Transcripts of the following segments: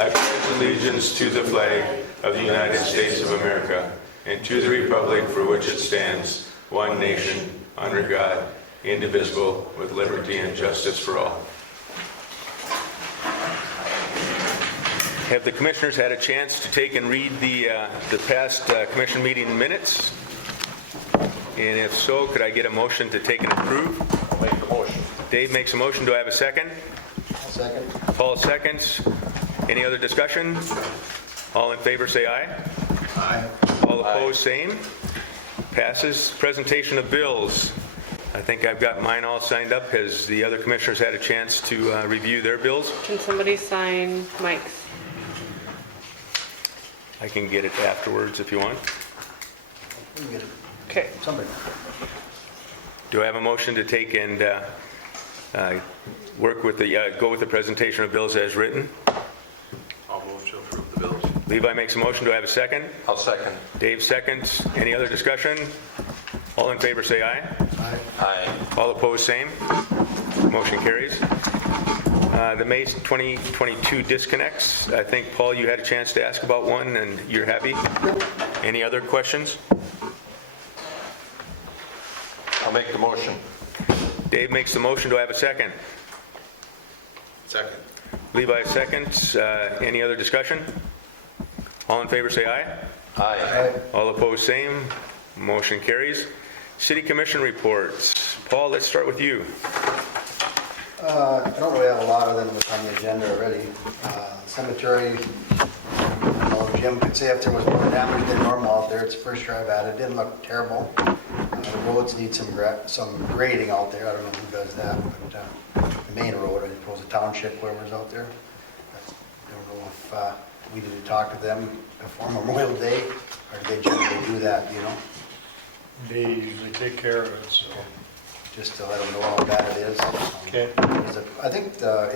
I pledge allegiance to the flag of the United States of America and to the republic for which it stands, one nation, under God, indivisible, with liberty and justice for all. Have the commissioners had a chance to take and read the past commission meeting minutes? And if so, could I get a motion to take and approve? I'll make the motion. Dave makes a motion. Do I have a second? Second. Paul seconds. Any other discussion? All in favor say aye. Aye. All opposed, same. Passes. Presentation of bills. I think I've got mine all signed up. Has the other commissioners had a chance to review their bills? Can somebody sign Mike's? I can get it afterwards if you want. We can get it. Okay. Somebody. Do I have a motion to take and work with the, go with the presentation of bills as written? I'll move to approve the bills. Levi makes a motion. Do I have a second? I'll second. Dave seconds. Any other discussion? All in favor say aye. Aye. Aye. All opposed, same. Motion carries. The May 2022 disconnects. I think, Paul, you had a chance to ask about one, and you're happy. Any other questions? I'll make the motion. Dave makes the motion. Do I have a second? Second. Levi seconds. Any other discussion? All in favor say aye. Aye. All opposed, same. Motion carries. City Commission reports. Paul, let's start with you. I don't really have a lot of them on the agenda already. Cemetery, Jim could say if there was more damage than normal out there. It's the first year I've had it. It didn't look terrible. The roads need some grading out there. I don't know who does that, but the main road, I suppose the township, whoever's out there. I don't know if we need to talk to them before Memorial Day, or do they generally do that, do you know? They usually take care of it, so. Just to let them know how bad it is. Okay. I think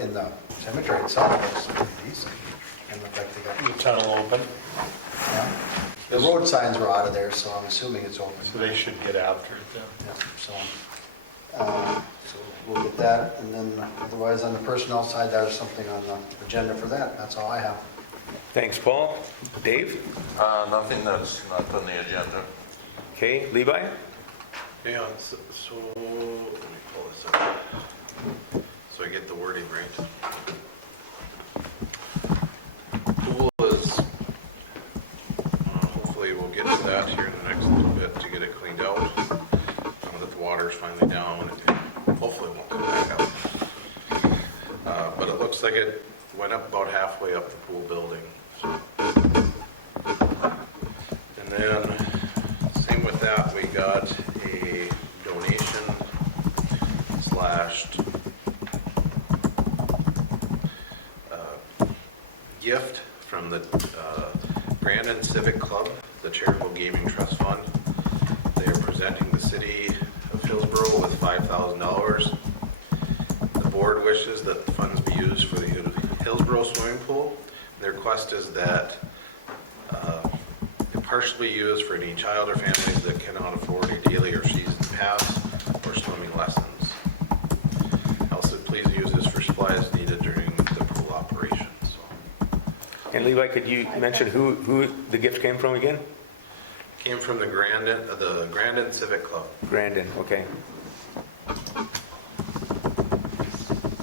in the cemetery itself, it looks pretty decent. And look like they The got, tunnel open, yeah. The road signs were out of there, so I'm assuming it's open. so they should get after it then. Yeah, so we'll get that, and then otherwise on the personnel side, there's something on the agenda for that. That's all I have. Thanks, Paul. Dave? Nothing that's not on the agenda. Okay, Levi? Yeah, so let me pull this up. So I get the wording right. Pool is, hopefully we'll get to that here in the next little bit to get it cleaned out. Now that the water's finally down, it hopefully won't come back up. But it looks like it went up about halfway up the pool building. So. And then, same with that, we got a donation / gift from the Grandin Civic Club, the Charitable Gaming Trust Fund. They are presenting the city of Hillsborough with $5,000. The board wishes that the funds be used for the Hillsborough swimming pool. Their request is that it partially be used for any child or families that cannot afford a daily or season pass or swimming lessons. Also, please use this for supplies needed during the pool operations. So, And Levi, could you mention who the gift came from again? came from the Grandin Civic Club. Grandin, okay.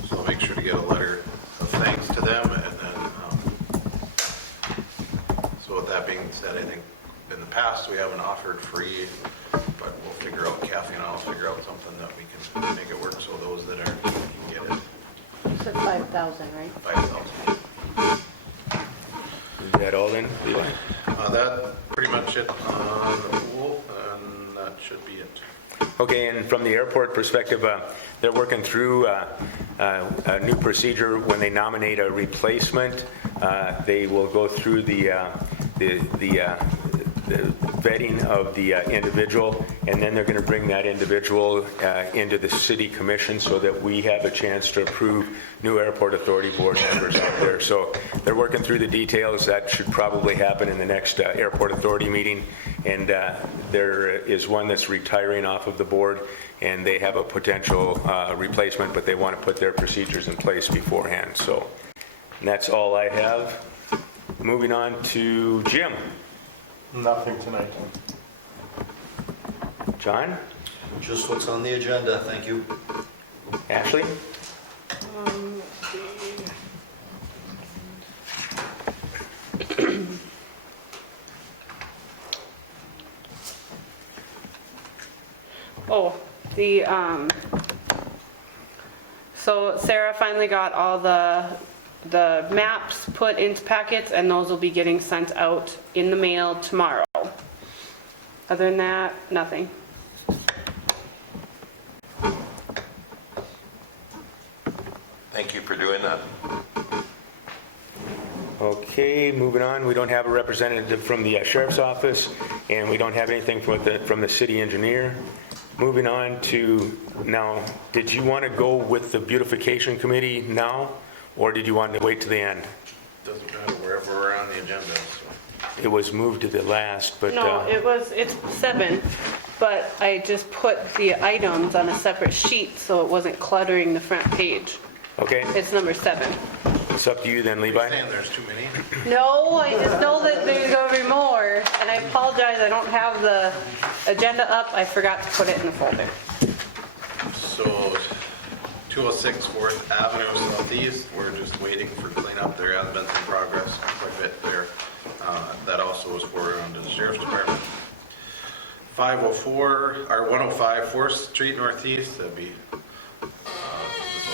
So I'll make sure to get a letter of thanks to them, and then, so with that being said, I think in the past we haven't offered free, but we'll figure out, Kathy and I'll figure out something that we can make it work so those that are, can get it. You said 5,000, right? 5,000. Is that all then, Levi? That pretty much it on the pool, and that should be it. Okay, and from the airport perspective, they're working through a new procedure when they nominate a replacement. They will go through the vetting of the individual, and then they're going to bring that individual into the city commission so that we have a chance to approve new airport authority board members out there. So they're working through the details. That should probably happen in the next airport authority meeting. And there is one that's retiring off of the board, and they have a potential replacement, but they want to put their procedures in place beforehand. So And that's all I have. Moving on to Jim. Nothing tonight. John? Just what's on the agenda, thank you. Ashley? Oh, so Sarah finally got all the maps put into packets, and those will be getting sent out in the mail tomorrow. Other than that, nothing. Thank you for doing that. Okay, moving on. We don't have a representative from the sheriff's office, and we don't have anything from the city engineer. Moving on to now, did you want to go with the beautification committee now, or did you want to wait to the end? Doesn't matter wherever we're on the agenda, so. It was moved to the last, but No, it's 7, but I just put the items on a separate sheet so it wasn't cluttering the front page. okay, It's number 7. it's up to you then, Levi. Saying there's too many? No, I just know that there's gonna be more, and I apologize, I don't have the agenda up, I forgot to put it in the folder. So 206 4th Avenue Southeast, we're just waiting for cleanup. There has been some progress, quite a bit there. That also was forwarded on to the sheriff's department. 504, or 105 4th Street Northeast, that'd be Ms.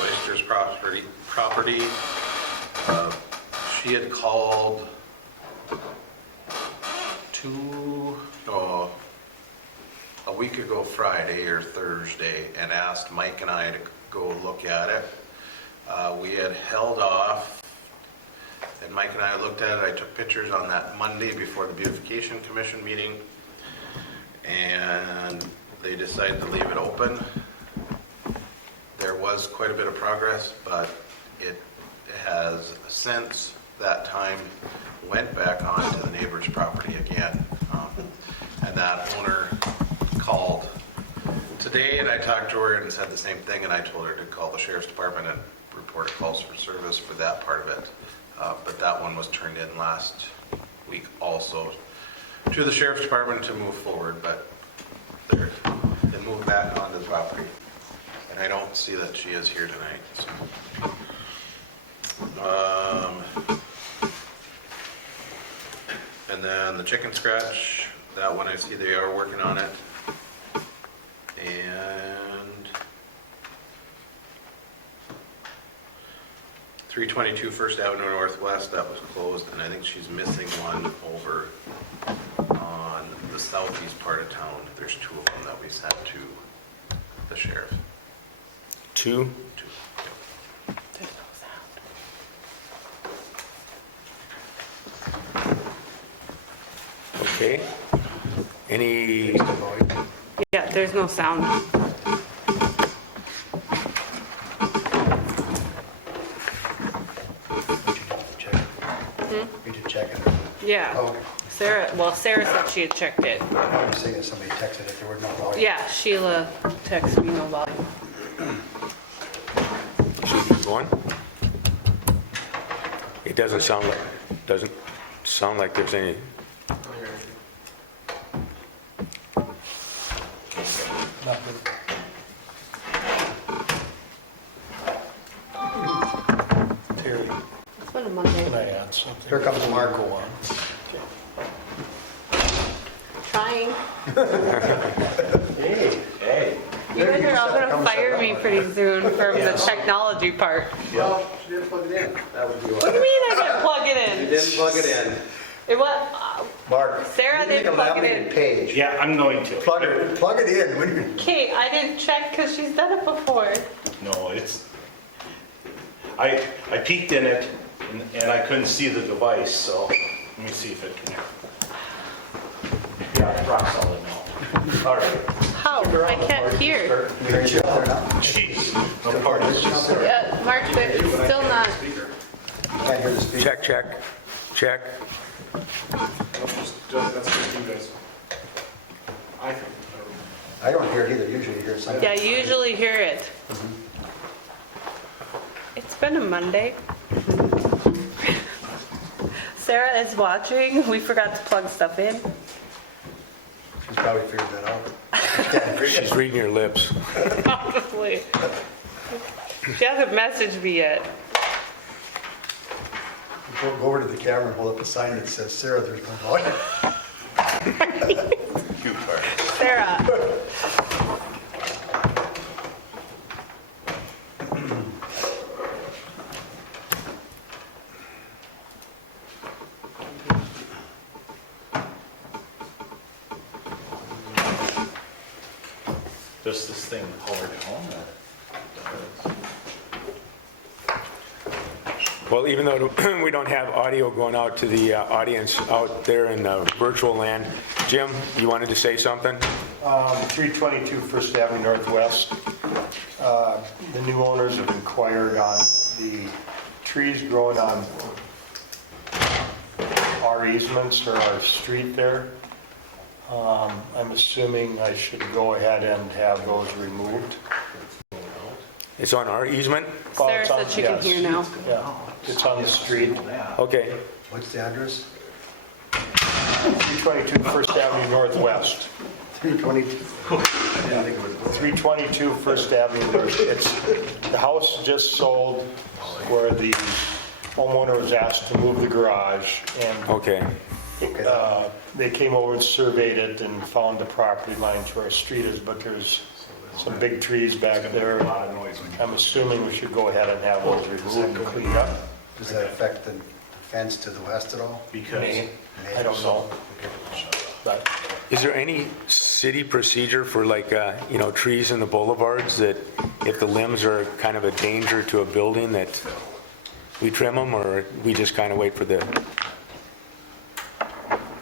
Oyster's property. She had called a week ago Friday or Thursday and asked Mike and I to go look at it. We had held off, and Mike and I looked at it. I took pictures on that Monday before the Beautification Commission meeting, and they decided to leave it open. There was quite a bit of progress, but it has since that time went back onto the neighbor's property again. And that owner called today, and I talked to her and said the same thing, and I told her to call the sheriff's department and report a calls for service for that part of it. But that one was turned in last week also to the sheriff's department to move forward, but they're moved back onto the property. And I don't see that she is here tonight, so. And then the chicken scratch, that one I see they are working on it. And 322 First Avenue Northwest, that was closed, and I think she's missing one over on the southeast part of town. There's 2 of them that we sent to the sheriff. 2? 2. There's no sound. Okay. Any, Yeah, there's no sound. You did check it. Yeah. Oh, Sarah said she had checked it. I was thinking somebody texted it, there were no volume. Yeah, Sheila texted me no volume. should we go on? It doesn't sound like there's any, Nothing. Terry, It's been a Monday. can I add something? Here comes Mark. Go on. Trying. Hey. You guys are all gonna fire me pretty soon from the technology part. Well, she didn't plug it in. That would be What do you mean I didn't plug it in? didn't plug it in. It what? Mark. Sarah you make didn't a plug it laminated in. page. Yeah, I'm going to. Plug it in. When you- Kate, I didn't check because she's done it before. No, I peeked in it and I couldn't see the device, so let me see if it can. Yeah, it's rock solid now. All right. How? I can't hear. We heard you out there now. Jeez, no pardon. Mark, but it's still not. Can't hear the speaker. check. That's just you guys. I think. I don't hear it either. Usually you hear something. Yeah, I usually hear it. It's been a Monday. Sarah is watching. We forgot to plug stuff in. She's probably figured that out. She's reading your lips. Probably. She hasn't messaged me yet. Go over to the camera and hold up a sign that says, Sarah, there's my volume. Cute part. Sarah. Just this thing powered home. Well, even though we don't have audio going out to the audience out there in the virtual land, Jim, you wanted to say something? 322 First Avenue Northwest. The new owners have inquired on the trees growing on our easements or our street there. I'm assuming I should go ahead and have those removed. It's on our easement? Well, Sarah it's on- said she can yes. hear now. Yeah, it's on the street. Okay. What's the address? 322 First Avenue Northwest. 322. 322 First Avenue North. It's, the house just sold where the homeowner was asked to move the garage, and Okay. they came over and surveyed it and found the property lines where our street is, but there's some big trees back there. I'm assuming we should go ahead and have those removed and cleaned up. Does that affect the fence to the west at all? Because, I don't know. But Is there any city procedure for like, trees in the boulevards that if the limbs are kind of a danger to a building that we trim them, or we just kind of wait for the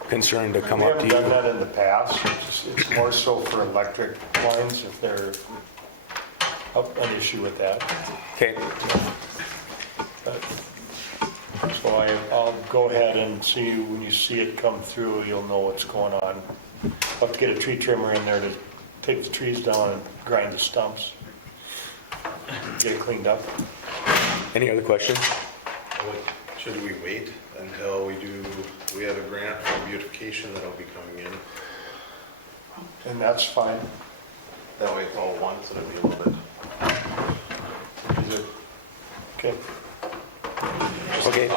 concern to come we up to haven't done you? that in the past. It's more so for electric lines if they're an issue with that. Okay, But- So I'll go ahead and see, when you see it come through, you'll know what's going on. I'll have to get a tree trimmer in there to take the trees down and grind the stumps. Get it cleaned up. any other questions? Should we wait until we have a grant for beautification that'll be coming in? And that's fine. That way it's all once and it'll be a little bit. Is it? Okay. Okay,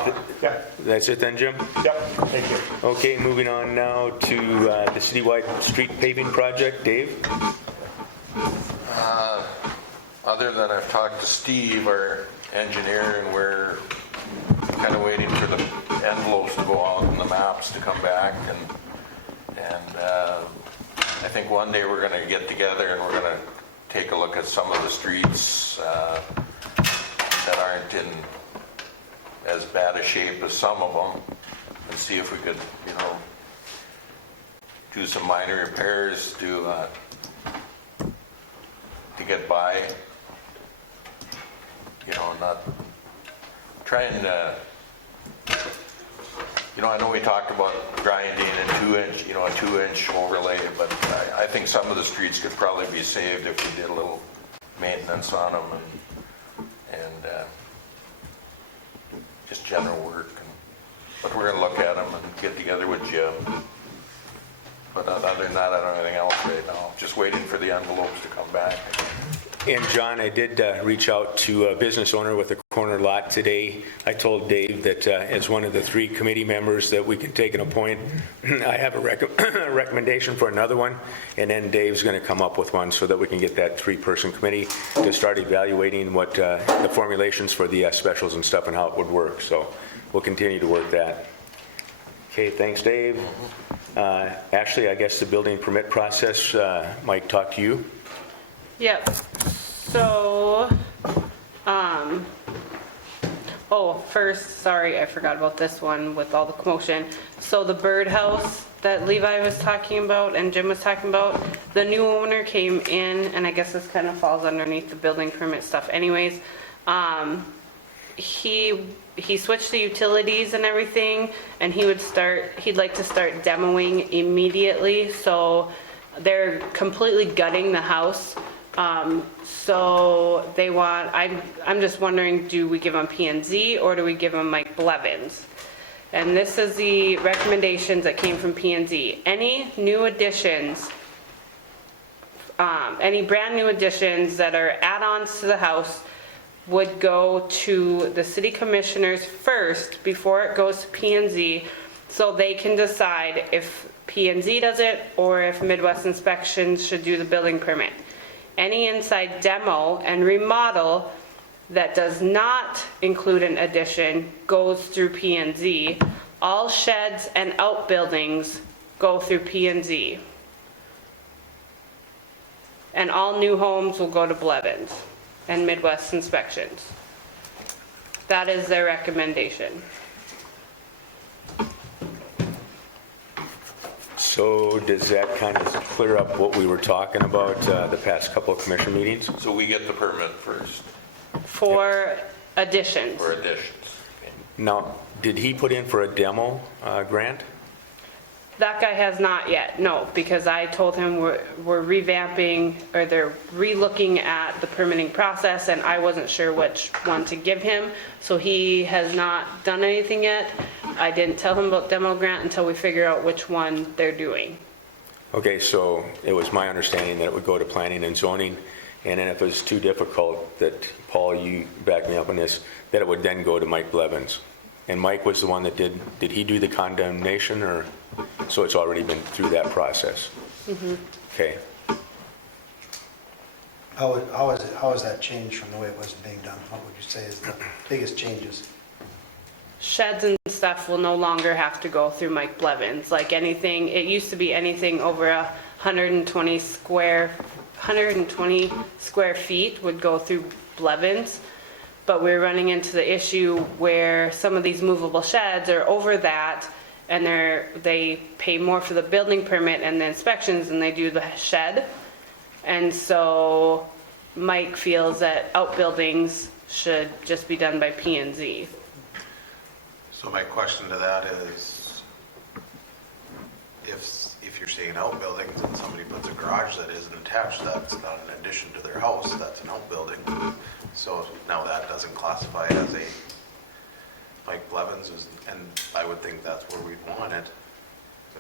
Yeah, that's it then, Jim? yep, thank you. Okay, moving on now to the citywide street paving project. Dave? Other than I've talked to Steve, our engineer, and we're kind of waiting for the envelopes to go out and the maps to come back. And I think one day we're going to get together and we're going to take a look at some of the streets that aren't in as bad a shape as some of them, and see if we could, do some minor repairs to get by. Not try and, I know we talked about grinding and a 2-inch overlay, but I think some of the streets could probably be saved if we did a little maintenance on them and just general work. But we're gonna look at them and get together with Jim. But other than that, I don't have anything else right now. Just waiting for the envelopes to come back. And John, I did reach out to a business owner with a corner lot today. I told Dave that as one of the 3 committee members that we can take and appoint, I have a recommendation for another one, and then Dave's going to come up with one so that we can get that 3-person committee to start evaluating what the formulations for the specials and stuff and how it would work. So we'll continue to work that. Okay, thanks, Dave. Ashley, I guess the building permit process might talk to you. Yep. So, first, sorry, I forgot about this one with all the commotion. So the birdhouse that Levi was talking about and Jim was talking about, the new owner came in, and I guess this kind of falls underneath the building permit stuff anyways. He switched the utilities and everything, and he'd like to start demoing immediately. So they're completely gutting the house. So they want, I'm just wondering, do we give them P&Z or do we give them Mike Blevins? And this is the recommendations that came from P and Z. Any new additions, any brand new additions that are add-ons to the house would go to the city commissioners first before it goes to P and Z, so they can decide if P and Z does it or if Midwest Inspections should do the building permit. Any inside demo and remodel that does not include an addition goes through P and Z. All sheds and outbuildings go through P and Z. And all new homes will go to Blevins and Midwest Inspections. That is their recommendation. So does that kind of clear up what we were talking about the past couple of commission meetings? So we get the permit first For additions. for additions. Okay. Now, did he put in for a demo grant? That guy has not yet, no, because I told him we're revamping, or they're re-looking at the permitting process, and I wasn't sure which one to give him, so he has not done anything yet. I didn't tell him about demo grant until we figure out which one they're doing. Okay, so it was my understanding that it would go to planning and zoning, and then if it was too difficult, that, Paul, you back me up on this, that it would then go to Mike Blevins. And Mike was the one that did he do the condemnation, or, so it's already been through that process? Okay. How has that changed from the way it was being done? What would you say is the biggest changes? Sheds and stuff will no longer have to go through Mike Blevins. Like anything, it used to be anything over 120 square feet would go through Blevins. But we're running into the issue where some of these movable sheds are over that, and they pay more for the building permit and the inspections than they do the shed. And so Mike feels that outbuildings should just be done by P and Z. So my question to that is, if you're saying outbuildings and somebody puts a garage that isn't attached, that's not an addition to their house, that's an outbuilding. So now that doesn't classify as a, Mike Blevins is, and I would think that's where we'd want it.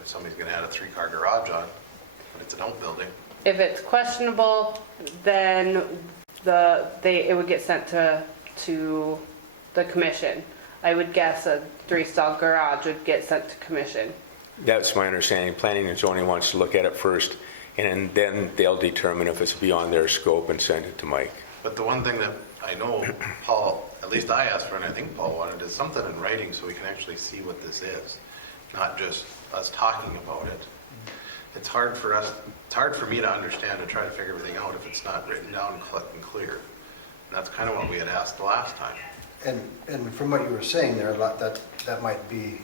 If somebody's gonna add a 3-car garage on, but it's an outbuilding. If it's questionable, then it would get sent to the commission. I would guess a 3-stall garage would get sent to commission. That's my understanding. Planning and zoning wants to look at it first, and then they'll determine if it's beyond their scope and send it to Mike. But the one thing that I know Paul, at least I asked for, and I think Paul wanted, is something in writing so we can actually see what this is, not just us talking about it. It's hard for me to understand and try to figure everything out if it's not written down and clear. And that's kind of what we had asked the last time. And from what you were saying there, that might be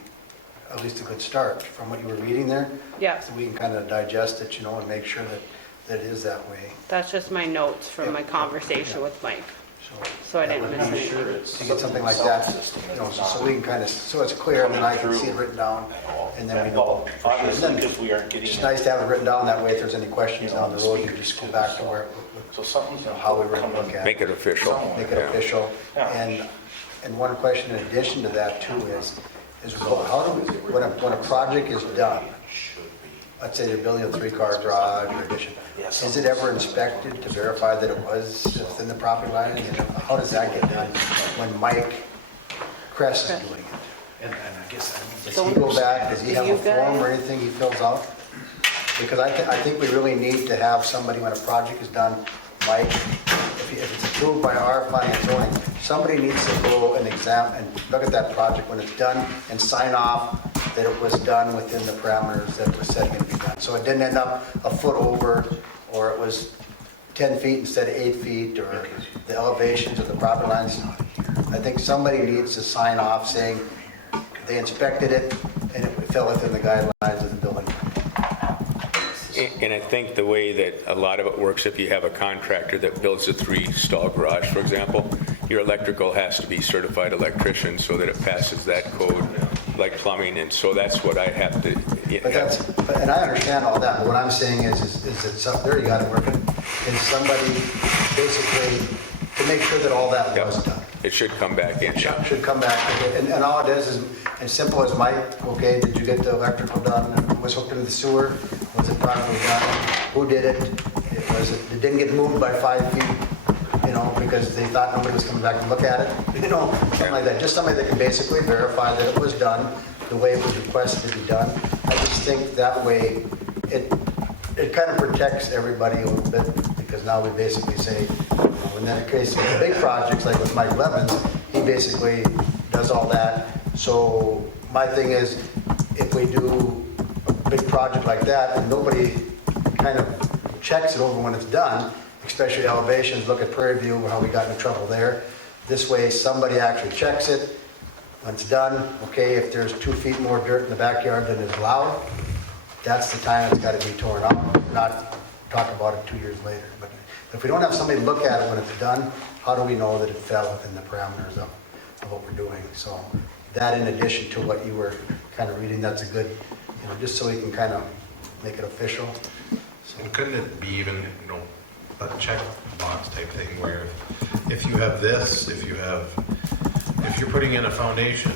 at least a good start from what you were reading there. Yeah. So we can kind of digest it, and make sure that it is that way. That's just my notes from my conversation with Mike. So I didn't miss anything. To get something like that, so we can kind of, so it's clear, and then I can see it written down, and then we know. for sure. And Obviously, then because we aren't getting. It's nice to have it written down that way, if there's any questions down the road, you can just go back to where, So something's. how we were going to look at it. Make it official. Make it Yeah. official. Yeah. And one question in addition to that too is how do we, when a project is done, let's say they're building a 3-car garage or addition, is it ever inspected to verify that it was within the property line? And how does that get done when Mike Kress is doing it? And I guess, Does he go back, does he have a You guys- form or anything he fills out? Because I think we really need to have somebody, when a project is done, Mike, if it's approved by our finance zoning, somebody needs to go and examine and look at that project when it's done and sign off that it was done within the parameters that was said to be done. So it didn't end up a foot over, or it was 10 feet instead of 8 feet, or the elevations of the property lines. I think somebody needs to sign off saying they inspected it and it fell within the guidelines of the building. And I think the way that a lot of it works, if you have a contractor that builds a 3-stall garage, for example, your electrical has to be certified electrician so that it passes that code, like plumbing, and so that's what I have to. And I understand all that, but what I'm saying is that there you got it working, and somebody basically to make sure that all that was done. It should come back in. Should come back, and all it is as simple as Mike, okay, did you get the electrical done? Was hooked into the sewer? Was it properly done? Who did it? It didn't get moved by 5 feet, you know, because they thought nobody was coming back to look at it, you know, something like that. Just somebody that can basically verify that it was done the way it was requested to be done. I just think that way, it kind of protects everybody a little bit, because now we basically say, in that case, with big projects like with Mike Levens, he basically does all that. So my thing is, if we do a big project like that and nobody kind of checks it over when it's done, especially elevations, look at Prairie View, how we got in trouble there. This way, somebody actually checks it when it's done. Okay, if there's 2 feet more dirt in the backyard than is allowed, that's the time it's got to be torn up, not talk about it 2 years later. But if we don't have somebody look at it when it's done, how do we know that it fell within the parameters of what we're doing? So that, in addition to what you were kind of reading, that's a good, you know, just so we can kind of make it official. So, And couldn't it be even, you know, a check box type thing where if you have this, if you're putting in a foundation,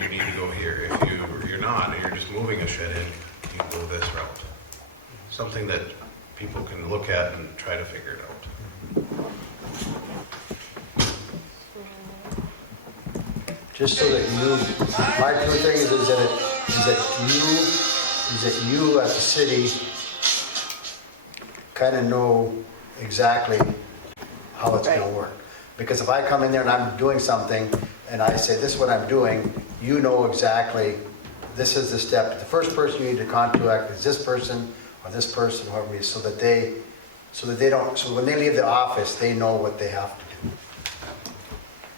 you need to go here. If you're not, and you're just moving a shed in, you go this route. Something that people can look at and try to figure it out. just so that you, my two things is that you as a city kind of know exactly how it's gonna work. Because if I come in there and I'm doing something and I say, this is what I'm doing, you know exactly, this is the step. The first person you need to contact is this person or this person, whoever it is, so that they don't, so when they leave the office, they know what they have to do.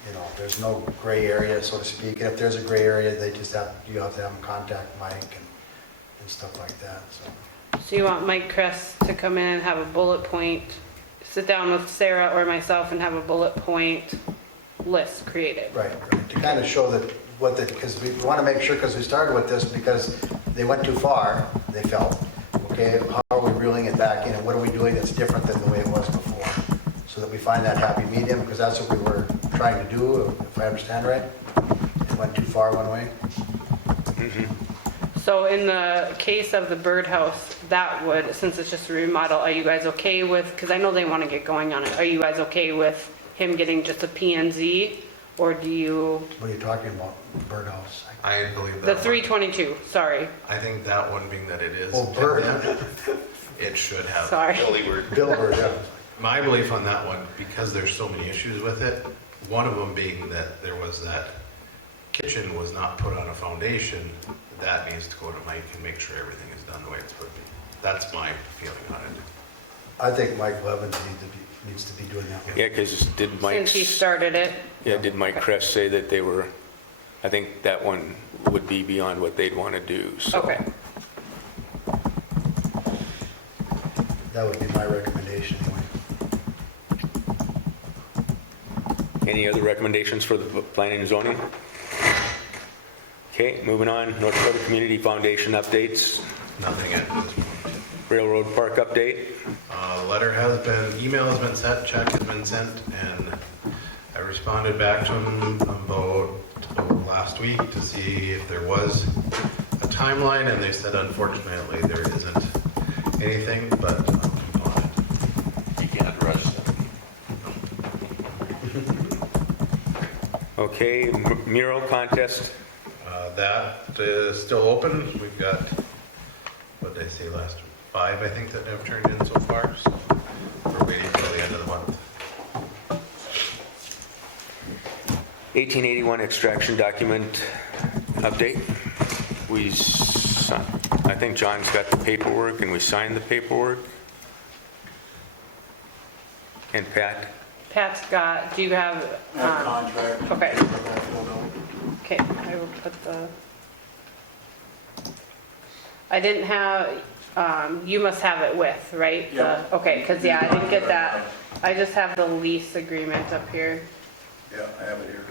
You know, there's no gray area, so to speak. And if there's a gray area, you have to have them contact Mike and stuff like that, so. So you want Mike Kress to come in and have a bullet point, sit down with Sarah or myself and have a bullet point list created? Right, to kind of show that because we want to make sure, because we started with this because they went too far, they felt. Okay, how are we reeling it back in, and what are we doing that's different than the way it was before? So that we find that happy medium, because that's what we were trying to do, if I understand right. It went too far one way. So in the case of the birdhouse, that would, since it's just a remodel, are you guys okay with, because I know they want to get going on it, are you guys okay with him getting just a P&Z? Or do you, What are you talking about, birdhouse? I believe that. the one. 322, sorry, I think that one being that it is. Oh, bird. It should have. sorry. Billboard, yeah. My belief on that one, because there's so many issues with it, one of them being that that kitchen was not put on a foundation, that needs to go to Mike and make sure everything is done the way it's supposed to be. That's my feeling on it. I think Mike Levens needs to be doing that one. Yeah, because did Mike, Since he started it. did Mike Kress say that they were, I think that one would be beyond what they'd want to do, so. Okay. That would be my recommendation anyway. Any other recommendations for the planning and zoning? Okay, moving on, North Dakota Community Foundation updates, Nothing at this point. Railroad Park update. Email has been sent, check has been sent, and I responded back to them about last week to see if there was a timeline, and they said unfortunately there isn't anything, but on it. You can't rush them. Okay, mural contest, That is still open. We've got, what did I say last, 5 I think that have turned in so far, so we're waiting until the end of the month. 1881 extraction document update. I think John's got the paperwork and we signed the paperwork. And Pat? Pat's got, do you have? Contract. Okay. Okay, I will put the, I didn't have, you must have it with, right? Yeah. Okay, because I didn't get that. I just have the lease agreement up here. Yeah, I have it here.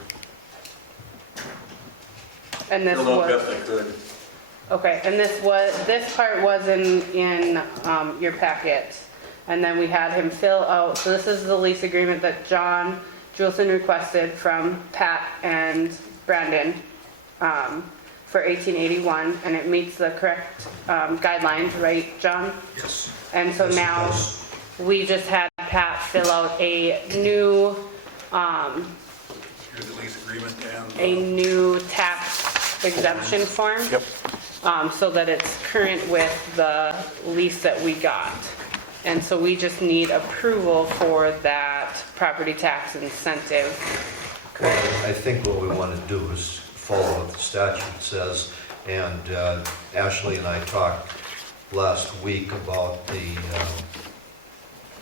And this Did the was, best I could. okay, and this part was in your packet. And then we had him fill out, so this is the lease agreement that John Juleson requested from Pat and Brandon for 1881, and it meets the correct guidelines, right, John? Yes. And so Yes, it now does. we just had Pat fill out a new Here's the lease agreement and. a new tax exemption form. Yep. So that it's current with the lease that we got. And so we just need approval for that property tax incentive. Well, I think what we want to do is follow what the statute says, and Ashley and I talked last week about the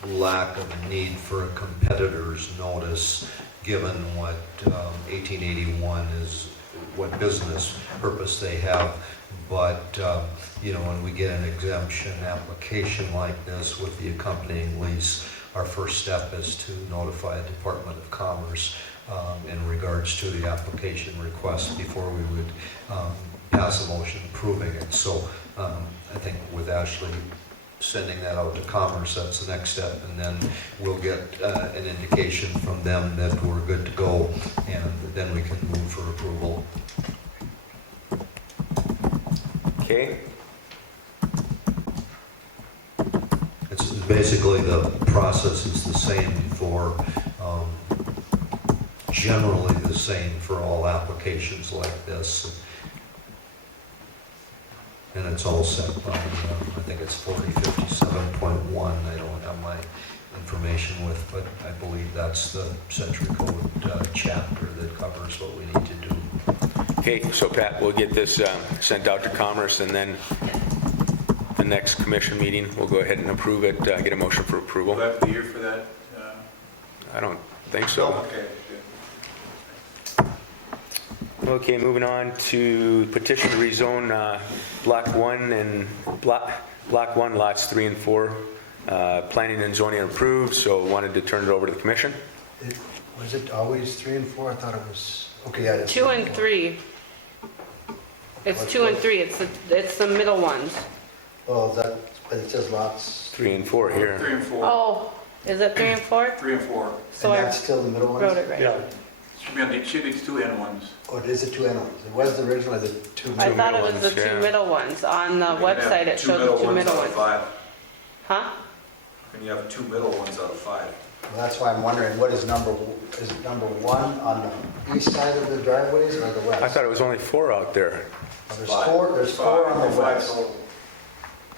lack of a need for a competitor's notice, given what 1881 is, what business purpose they have. But, when we get an exemption application like this with the accompanying lease, our first step is to notify the Department of Commerce in regards to the application request before we would pass a motion approving it. So I think with Ashley sending that out to Commerce, that's the next step, and then we'll get an indication from them that we're good to go, and then we can move for approval. Okay, It's basically, the process is the same for, generally the same for all applications like this. And it's all set by, I think it's 4057.1, I don't have my information with, but I believe that's the Century Code chapter that covers what we need to do. okay, so Pat, we'll get this sent out to Commerce, and then the next commission meeting, we'll go ahead and approve it, get a motion for approval. Do I have the year for that? I don't think so. Okay. Okay, moving on to petition to rezone Block 1 and Block 1, lots 3 and 4. Planning and zoning approved, so wanted to turn it over to the commission. Was it always 3 and 4? I thought it was, okay, yeah. it's 2 and 3. It's 2 and 3, it's the middle ones. Well, but it says lots, 3 and 4 here. 3 and 4. Oh, is it 3 and 4? 3 and 4. So and I that's still the middle ones? wrote it right. Yeah, Should be 2 N ones. Oh, it is the 2 N ones. It was originally the 2. I thought it middle was the ones, 2 yeah. middle ones. On the website, it showed the 2 middle ones. Huh? And you have 2 middle ones out of 5. Well, that's why I'm wondering, what is is it number 1 on the east side of the driveways or the west? I thought it was only 4 out there. Well, there's four on the west. total.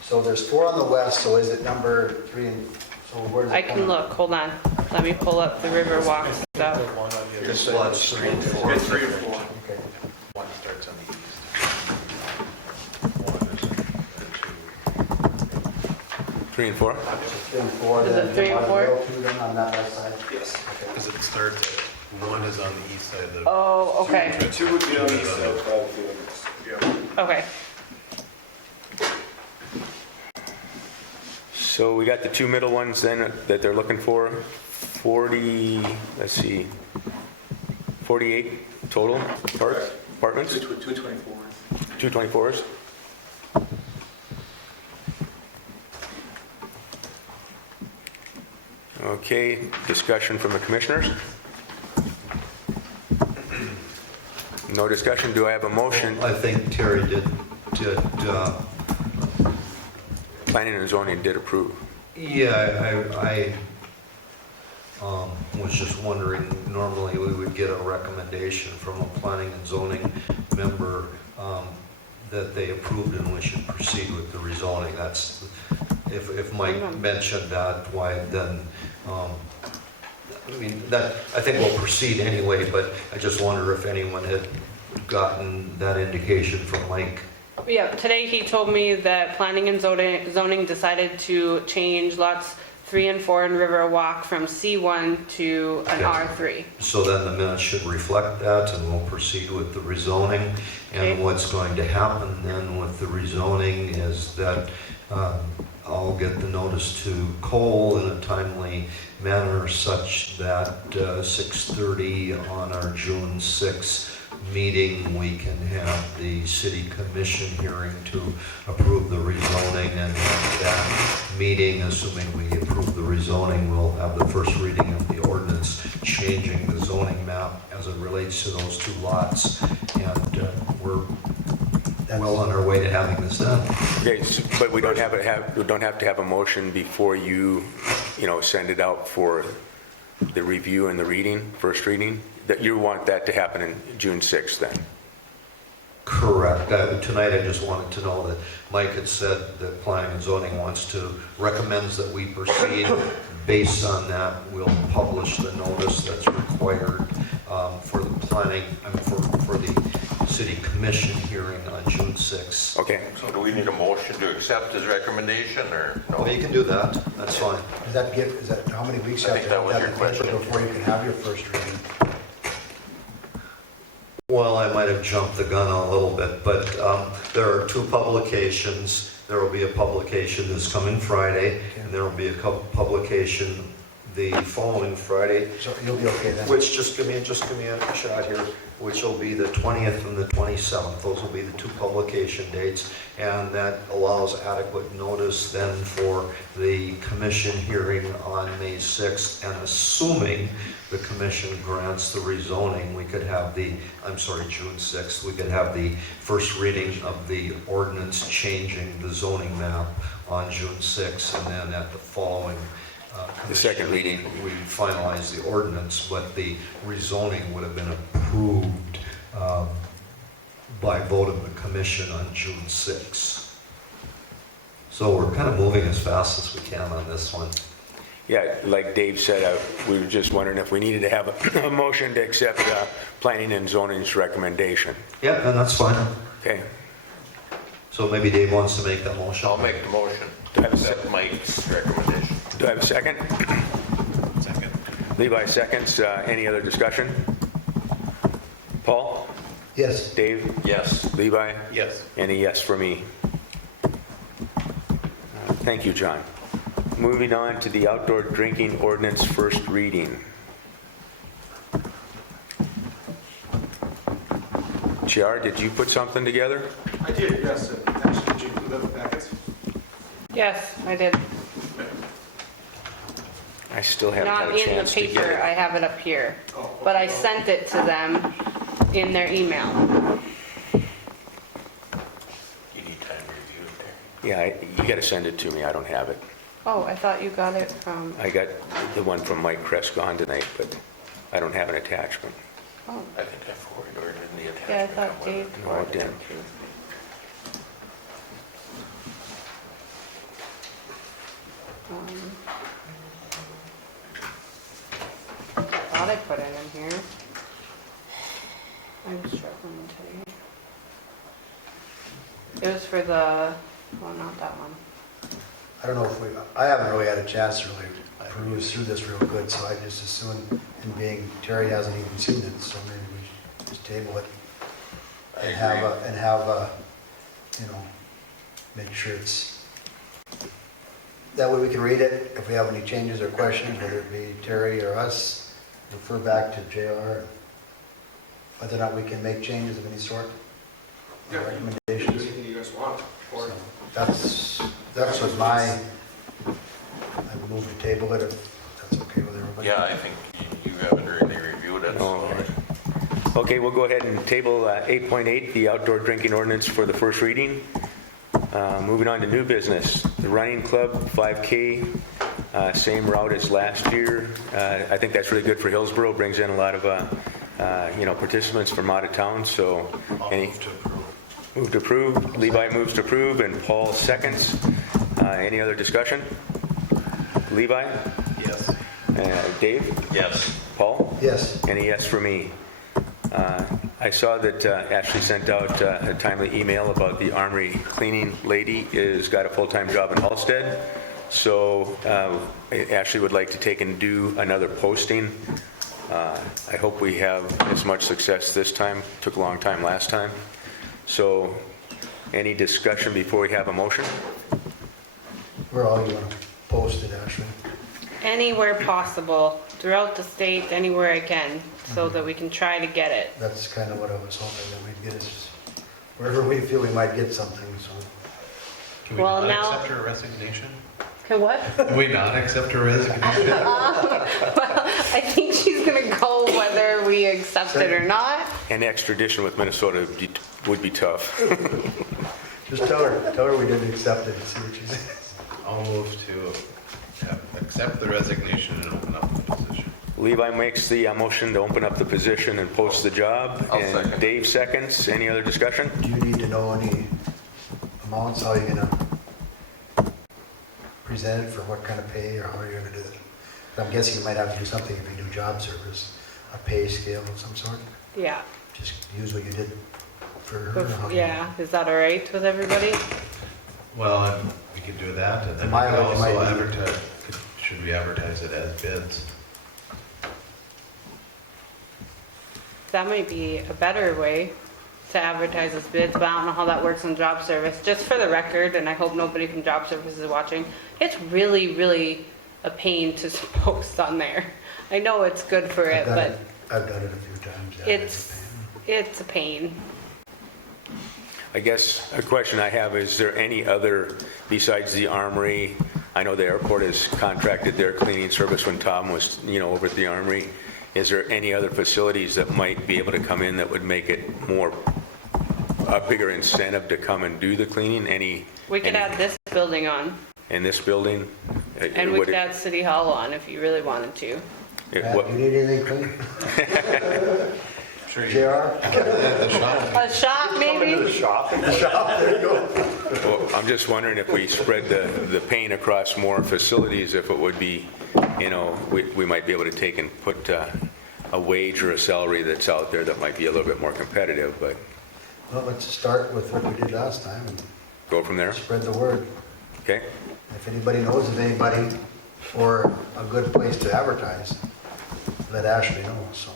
So there's 4 on the west, so is it number 3 and, so where's it? I can look, hold on. Let me pull up the Riverwalk the stuff. one on the other This side. lot's 3 and 4. It's 3 and 4. Okay. One starts on the east. One is the 2. 3 and 4? 3 and 4. Is it then 3 and on the 4? middle, 2 then on that west side? Yes. Okay. Because it starts at, 1 is on the east side of the. Oh, okay, 2 would be on the east side, 5 would be on the west. Yeah. okay. So we got the 2 middle ones then that they're looking for. 40, let's see, 48 total apartments? 224. 224s? Okay, discussion from the commissioners? No discussion, do I have a motion? I think Terry did Planning and zoning did approve. yeah, I was just wondering, normally we would get a recommendation from a planning and zoning member that they approved and we should proceed with the rezoning. That's, if Mike mentioned that, why then, I mean, that, I think we'll proceed anyway, but I just wonder if anyone had gotten that indication from Mike. Yeah, today he told me that planning and zoning decided to change lots 3 and 4 in Riverwalk from C1 to an Okay. R3. So then the minutes should reflect that, and we'll proceed with the rezoning. Okay. And what's going to happen then with the rezoning is that I'll get the notice to Cole in a timely manner such that 6:30 on our June 6th meeting, we can have the city commission hearing to approve the rezoning, and at that meeting, assuming we approve the rezoning, we'll have the first reading of the ordinance changing the zoning map as it relates to those two lots. And we're well on our way to having this done. Okay, but we don't have to have a motion before you send it out for the review and the reading, first reading? That you want that to happen in June 6th then? Correct. Tonight, I just wanted to know that Mike had said that planning and zoning recommends that we proceed. Based on that, we'll publish the notice that's required for the for the city commission hearing on June 6th. Okay. So do we need a motion to accept his recommendation, or Well, no? you can do that. That's fine. Is that how many weeks you I have think to that was have your that in paper question. before you can have your first reading? Well, I might have jumped the gun a little bit, but there are two publications. There will be a publication this coming Friday, and there will be a publication the following Friday, So you'll be okay then? which, just give me a shot here, which will be the 20th and the 27th. Those will be the two publication dates, and that allows adequate notice then for the commission hearing on May 6th, and assuming the commission grants the rezoning, we could have June 6th, we could have the first reading of the ordinance changing the zoning map on June 6th, and then at the following The second reading. we finalize the ordinance, but the rezoning would have been approved by vote of the commission on June 6th. So we're kind of moving as fast as we can on this one. Yeah, like Dave said, we were just wondering if we needed to have a motion to accept planning and zoning's recommendation. Yeah, and that's fine. Okay. So maybe Dave wants to make that motion. I'll make the motion Do I to have a accept Mike's recommendation. Do I have a second? Second. Levi seconds. Any other discussion? Paul? Yes. Dave? Yes. Levi? Yes. Any yes for me? Thank you, John. Moving on to the outdoor drinking ordinance first reading. JR, did you put something together? I did, yes. Actually, did you include that in the packets? Yes, I did. I still haven't had Not a in the chance to get paper, it. I have it up here. Oh, But I okay. sent it to them in their email. You need time to review it there. Yeah, you got to send it to me. I don't have it. Oh, I thought you got it from, I got the one from Mike Crescon tonight, but I don't have an attachment. oh, I think I forwarded or didn't the attachment. yeah, I thought come with Dave it? No, it forwarded it didn't. to. Thought I put it in here. I'm struggling today. It was for the, well, not that one. I don't know if I haven't really had a chance to really peruse through this real good, so I just assumed, and being Terry hasn't even seen it, so maybe we should just table it. I And have agree. make sure it's, that way we can read it. If we have any changes or questions, whether it be Terry or us, refer back to JR. Whether or not we can make changes of any sort. or Yeah. Recommendations. Anything you guys want, or So That was I moved to table it, if that's okay with everybody. Yeah, I think you haven't really reviewed it, All so. right. Okay, we'll go ahead and table 8.8, the outdoor drinking ordinance for the first reading. Moving on to new business, the running club 5K, same route as last year. I think that's really good for Hillsborough, brings in a lot of participants from out of town, so. Move to approve, Levi moves to approve, and Paul seconds. Any other discussion? Levi? Yes. Dave? Yes. Paul? Yes. Any yes for me? I saw that Ashley sent out a timely email about the armory cleaning lady has got a full-time job in Halsted. So Ashley would like to take and do another posting. I hope we have as much success this time. Took a long time last time. So any discussion before we have a motion? Where all you want to post it, Ashley? Anywhere possible, throughout the state, anywhere I can, so that we can try to get it. That's kind of what I was hoping, that we'd get it, wherever we feel we might get something, so. Can we Well, not now- accept her resignation? Can what? Did we not accept her resignation? Well, I think she's gonna go whether we accept it or not. And extradition with Minnesota would be tough. Just tell her we didn't accept it and see what she says. I'll move to accept the resignation and open up the position. Levi makes the motion to open up the position and post the job. I'll And second. Dave seconds. Any other discussion? Do you need to know any amounts, how you're gonna present it, for what kind of pay, or how you're gonna do it? I'm guessing you might have to do something if you do job service, a pay scale of some sort. Yeah, Just use what you did for her. or how you- yeah, is that all right with everybody? Well, and we could do that, and then we Mileage could also might be- advertise, should we advertise it as bids? That might be a better way to advertise as bids, but I don't know how that works on job service. Just for the record, and I hope nobody from job service is watching, it's really, really a pain to post on there. I know it's good for it, but I've done it a few times. yeah, it's a pain. I guess a question I have, is there any other, besides the Armory, I know the airport has contracted their cleaning service when Tom was, over at the Armory. Is there any other facilities that might be able to come in that would make it a bigger incentive to come and do the cleaning? We could add this building on, In this building? and we could add City Hall on if you really wanted to. Matt, you need anything clean? Sure. JR? The shop. A shop, maybe? Shop. There you go. Well, I'm just wondering if we spread the pain across more facilities, if it would be, we might be able to take and put a wage or a salary that's out there that might be a little bit more competitive, but Well, let's start with what we did last time and go from there, spread the word. okay? If anybody knows of anybody or a good place to advertise, let Ashley know, so.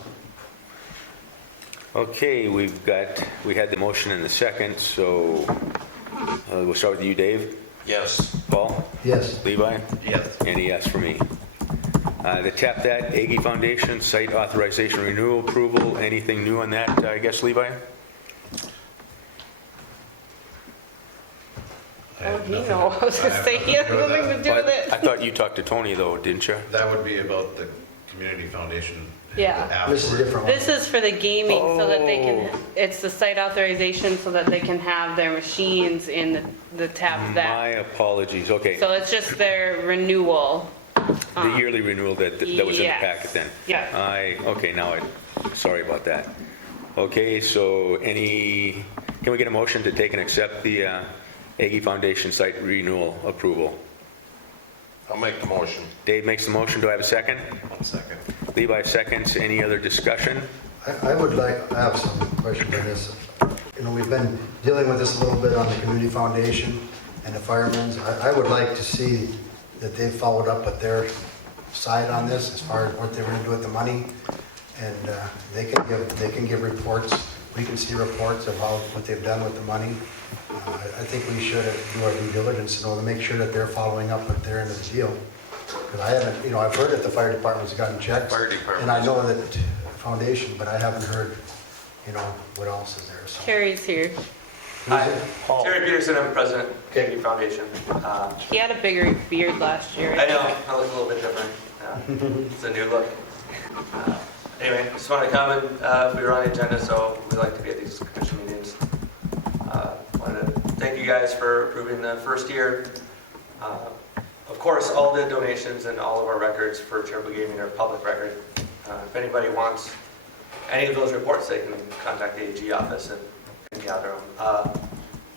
Okay, we had the motion and the second, so we'll start with you, Dave. Yes. Paul? Yes, Levi? Yes. And a yes for me. The Tap That Aggie Foundation Site Authorization Renewal Approval, anything new on that, I guess, Levi? I Oh, have you nothing- know, I was gonna have say, he has nothing to nothing to that. do with I it. thought you talked to Tony, though, didn't you? That would be about the community foundation. Yeah. this is a different one. This is for the gaming, so that they can, Oh. it's the site authorization so that they can have their machines in the Tap My That. apologies, okay. So it's just their renewal. The yearly renewal that was in the Yes. packet then? Yeah. Okay, sorry about that. Okay, so can we get a motion to take and accept the Aggie Foundation Site Renewal Approval? I'll make the motion. Dave makes the motion, do I have a second? 1 second. Levi seconds, any other discussion? I would like, I have some questions on this. We've been dealing with this a little bit on the community foundation and the firemen's. I would like to see that they've followed up with their side on this as far as what they were gonna do with the money. And they can give reports, we can see reports of what they've done with the money. I think we should do our due diligence, to make sure that they're following up with their end of the deal. Because I haven't, I've heard that the fire department's gotten checks. Fire department. And I know that foundation, but I haven't heard, what else is there, so. Terry's here. Who's it? Paul. Terry Peterson, I'm president, Kennedy Foundation. He had a bigger beard last year. I know, I look a little bit different. It's a new look. Anyway, just wanted to comment, we were on the agenda, so we like to be at these commission meetings. Wanted to thank you guys for approving the first year. Of course, all the donations and all of our records for charitable gaming are public record. If anybody wants any of those reports, they can contact the AG office and gather them.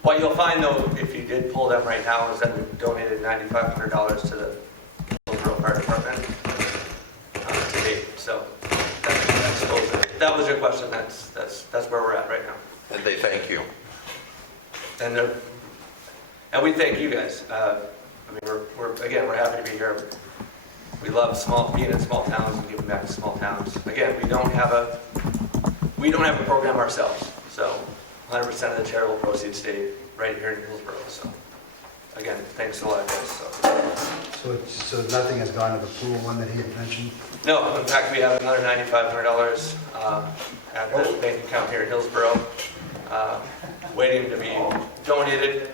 What you'll find though, if you did pull them right now, is that we donated $9,500 to the Hillsborough Fire Department to date. So that was your question. That's where we're at right now. And they thank you. And we thank you guys. We're happy to be here. We love being in small towns and giving back to small towns. Again, we don't have a program ourselves, so 100% of the charitable proceeds stay right here in Hillsborough. So again, thanks a lot, guys. So nothing has gone to the pool one that he had mentioned? No, in fact, we have another $9,500 at the bank account here in Hillsborough, waiting to be donated.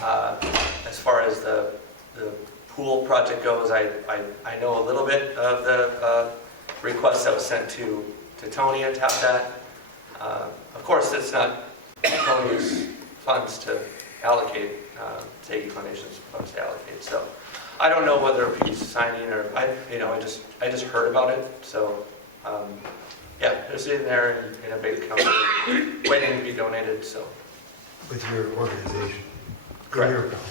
As far as the pool project goes, I know a little bit of the request that was sent to Tony at TapTat. Of course, it's not Tony's funds to allocate, Sagi Foundation's funds to allocate, so I don't know whether he's signing or, I just heard about it, so, yeah, they're sitting there in a big account waiting to be donated, so. With your organization. Correct. Your company.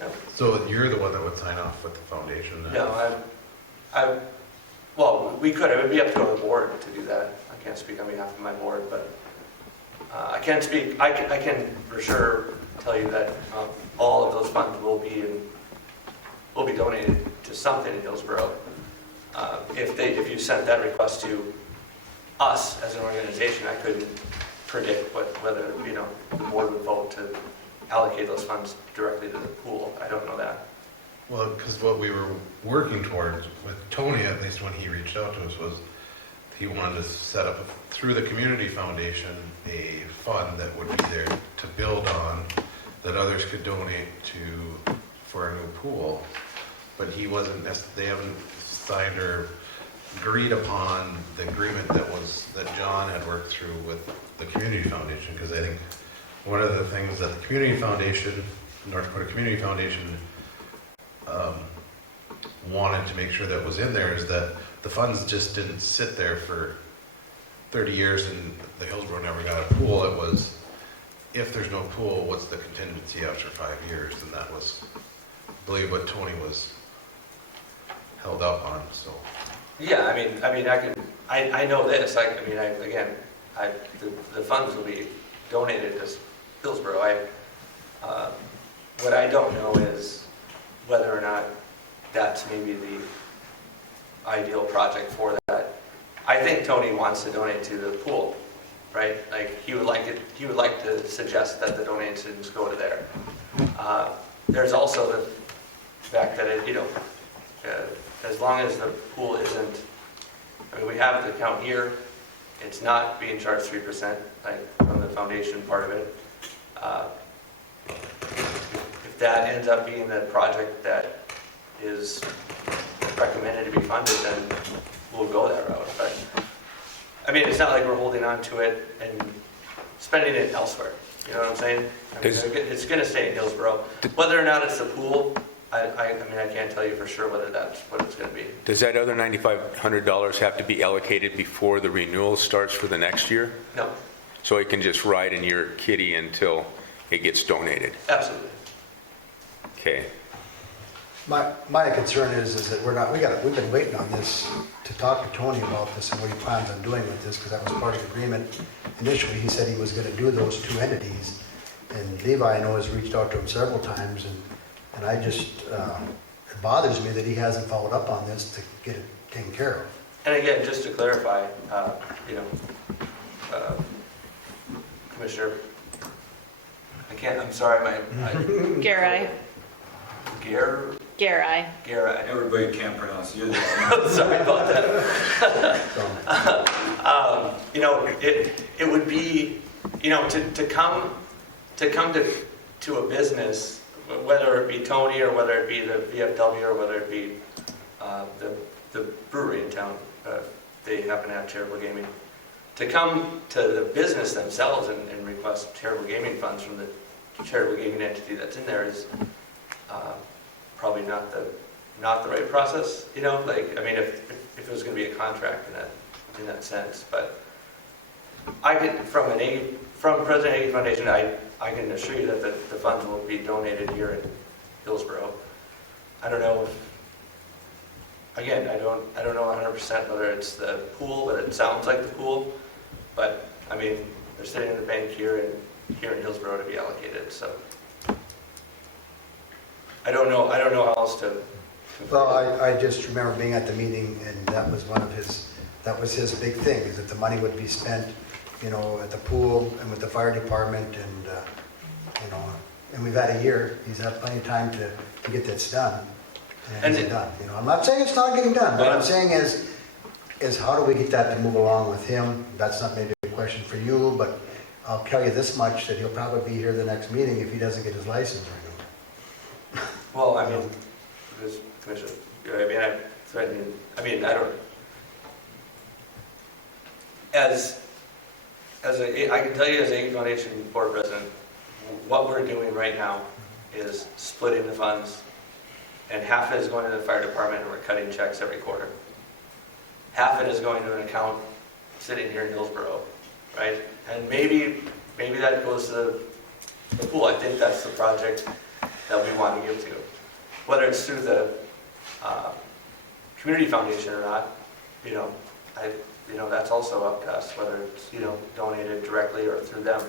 Yeah. So you're the one that would sign off with the foundation then? No, well, we could, it would be up to the board to do that. I can't speak on behalf of my board, but I can speak, I can for sure tell you that all of those funds will be donated to something in Hillsborough. If you sent that request to us as an organization, I couldn't predict whether, the board would vote to allocate those funds directly to the pool. I don't know that. Well, because what we were working towards with Tony, at least when he reached out to us, was he wanted to set up, through the community foundation, a fund that would be there to build on, that others could donate to for a new pool. But he wasn't, they haven't signed or agreed upon the agreement that John had worked through with the community foundation, because I think one of the things that the community foundation, North Dakota Community Foundation, wanted to make sure that was in there is that the funds just didn't sit there for 30 years and the Hillsborough never got a pool. It was, if there's no pool, what's the contingency after 5 years? And that was, I believe, what Tony was held up on, so. Yeah, I know this, the funds will be donated to Hillsborough. What I don't know is whether or not that's maybe the ideal project for that. I think Tony wants to donate to the pool, right? Like, he would like to suggest that the donations go to there. There's also the fact that as long as the pool isn't, we have the account here, it's not being charged 3%, from the foundation part of it. If that ends up being the project that is recommended to be funded, then we'll go that route. But, it's not like we're holding on to it and spending it elsewhere. You know what I'm saying? It's going to stay in Hillsborough. Whether or not it's the pool, I can't tell you for sure whether that's what it's going to be. Does that other $9,500 have to be allocated before the renewal starts for the next year? No, So it can just ride in your kitty until it gets donated? absolutely. Okay. My concern is that we've been waiting on this to talk to Tony about this and what he plans on doing with this, because that was part of the agreement. Initially, he said he was going to do those two entities, and Levi, I know, has reached out to him several times, and I just, it bothers me that he hasn't followed up on this to get it taken care of. And again, just to clarify, Commissioner, I'm sorry, Garai. Garai. Everybody can't pronounce it. Sorry about that. It would be, to come to a business, whether it be Tony or whether it be the VFW or whether it be the brewery in town, they happen to have charitable gaming, to come to the business themselves and request charitable gaming funds from the charitable gaming entity that's in there is probably not the right process. If it was going to be a contract in that sense, but I can, from President Aggie Foundation, I can assure you that the funds will be donated here in Hillsborough. I don't know I don't know 100% whether it's the pool, but it sounds like the pool. But they're sitting in the bank here in Hillsborough to be allocated. So I don't know how else to. Well, I just remember being at the meeting, and that was his big thing, is that the money would be spent, at the pool and with the fire department, and we've had a year. He's had plenty of time to get this done, and it's done. I'm not saying it's not getting done, but I'm saying is how do we get that to move along with him? That's not maybe a question for you, but I'll tell you this much, that he'll probably be here the next meeting if he doesn't get his license renewed. Well, Commissioner. I mean, I don't, I can tell you as Aggie Foundation Board President, what we're doing right now is splitting the funds, and half it is going to the fire department, and we're cutting checks every quarter. Half it is going to an account sitting here in Hillsborough, right? And maybe that goes to the pool. I think that's the project that we want to give to. Whether it's through the community foundation or not, that's also up to us, whether it's, donated directly or through them.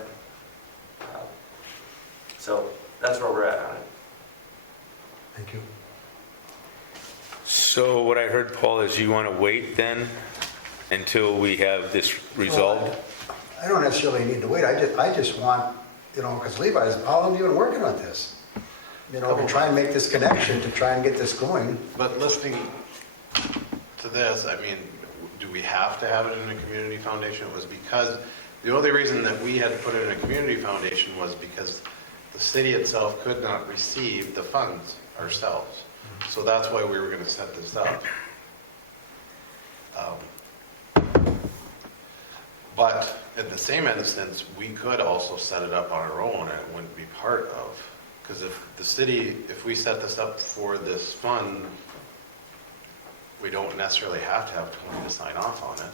So that's where we're at on it. Thank you. So what I heard, Paul, is you want to wait then until we have this resolved? I don't necessarily need to wait, I just want, because Levi's, how long have you been working on this? To try and make this connection, to try and get this going. But listening to this, I mean, do we have to have it in a community foundation? It was because, the only reason that we had to put it in a community foundation was because the city itself could not receive the funds ourselves. So that's why we were going to set this up. But in the same instance, we could also set it up on our own and it wouldn't be part of. Because if we set this up for this fund, we don't necessarily have to have Tony to sign off on it.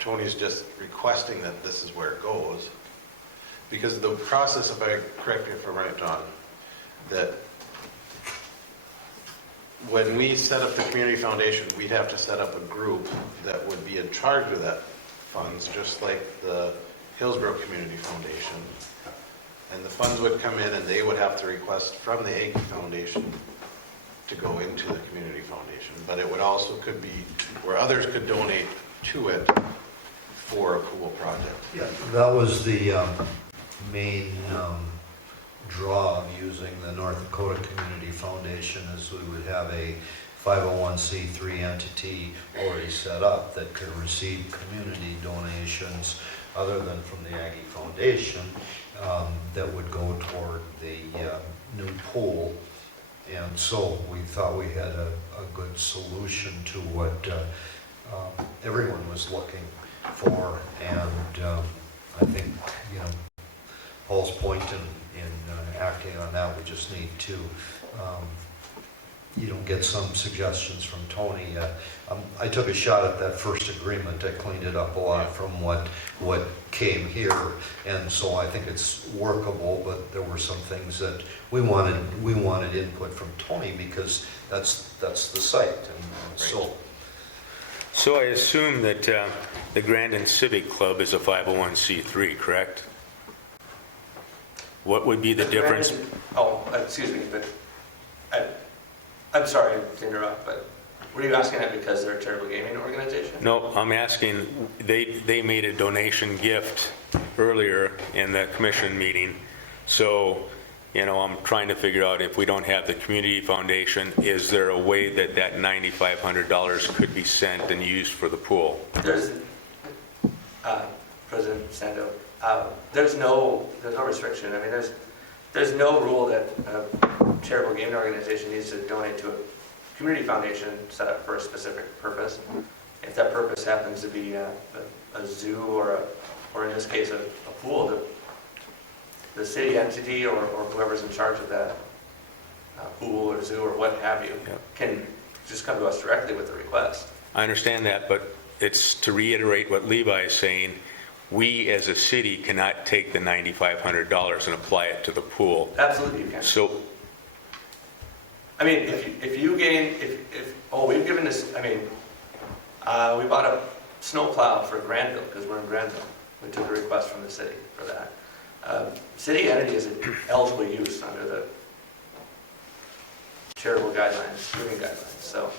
Tony's just requesting that this is where it goes. Because the process, correct me if I'm right, John, that when we set up the community foundation, we'd have to set up a group that would be in charge of that funds, just like the Hillsborough Community Foundation. And the funds would come in and they would have to request from the Aggie Foundation to go into the community foundation. But it would also could be where others could donate to it for a pool project. Yeah, that was the main draw of using the North Dakota Community Foundation, is we would have a 501c3 entity already set up that could receive community donations other than from the Aggie Foundation that would go toward the new pool. And so we thought we had a good solution to what everyone was looking for. And I think, Paul's point in acting on that, we just need to get some suggestions from Tony. I took a shot at that first agreement. I cleaned it up a lot from what came here, and so I think it's workable. But there were some things that we wanted input from Tony, because that's the site, and so. So I assume that the Grandin Civic Club is a 501c3, correct? What would be the difference? Excuse me, but I'm sorry to interrupt, but were you asking that because they're a charitable gaming organization? No, I'm asking, they made a donation gift earlier in the commission meeting. So, I'm trying to figure out, if we don't have the community foundation, is there a way that $9,500 could be sent and used for the pool? There's, President Sando, there's no restriction. I mean, there's no rule that a charitable gaming organization needs to donate to a community foundation set up for a specific purpose. If that purpose happens to be a zoo or in this case a pool, the city entity or whoever's in charge of that pool or zoo or what have you can just come to us directly with the request. I understand that, but it's to reiterate what Levi is saying. We as a city cannot take the $9,500 and apply it to the pool. Absolutely you can. So, I mean, if we've given this, I mean, we bought a snowplow for Granville because we're in Granville. We took a request from the city for that. City entity is eligible use under the charitable guidelines, giving guidelines, so.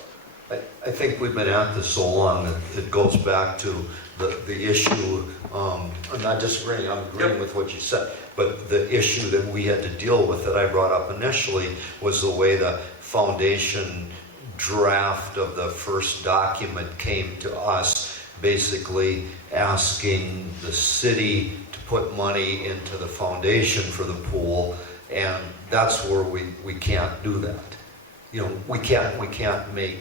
I think we've been at this so long that it goes back to the issue. I'm not disagreeing, I'm agreeing with what you said, but the issue that we had to deal with that I brought up initially was the way the foundation draft of the first document came to us, basically asking the city to put money into the foundation for the pool, and that's where we can't do that. you know, we can't make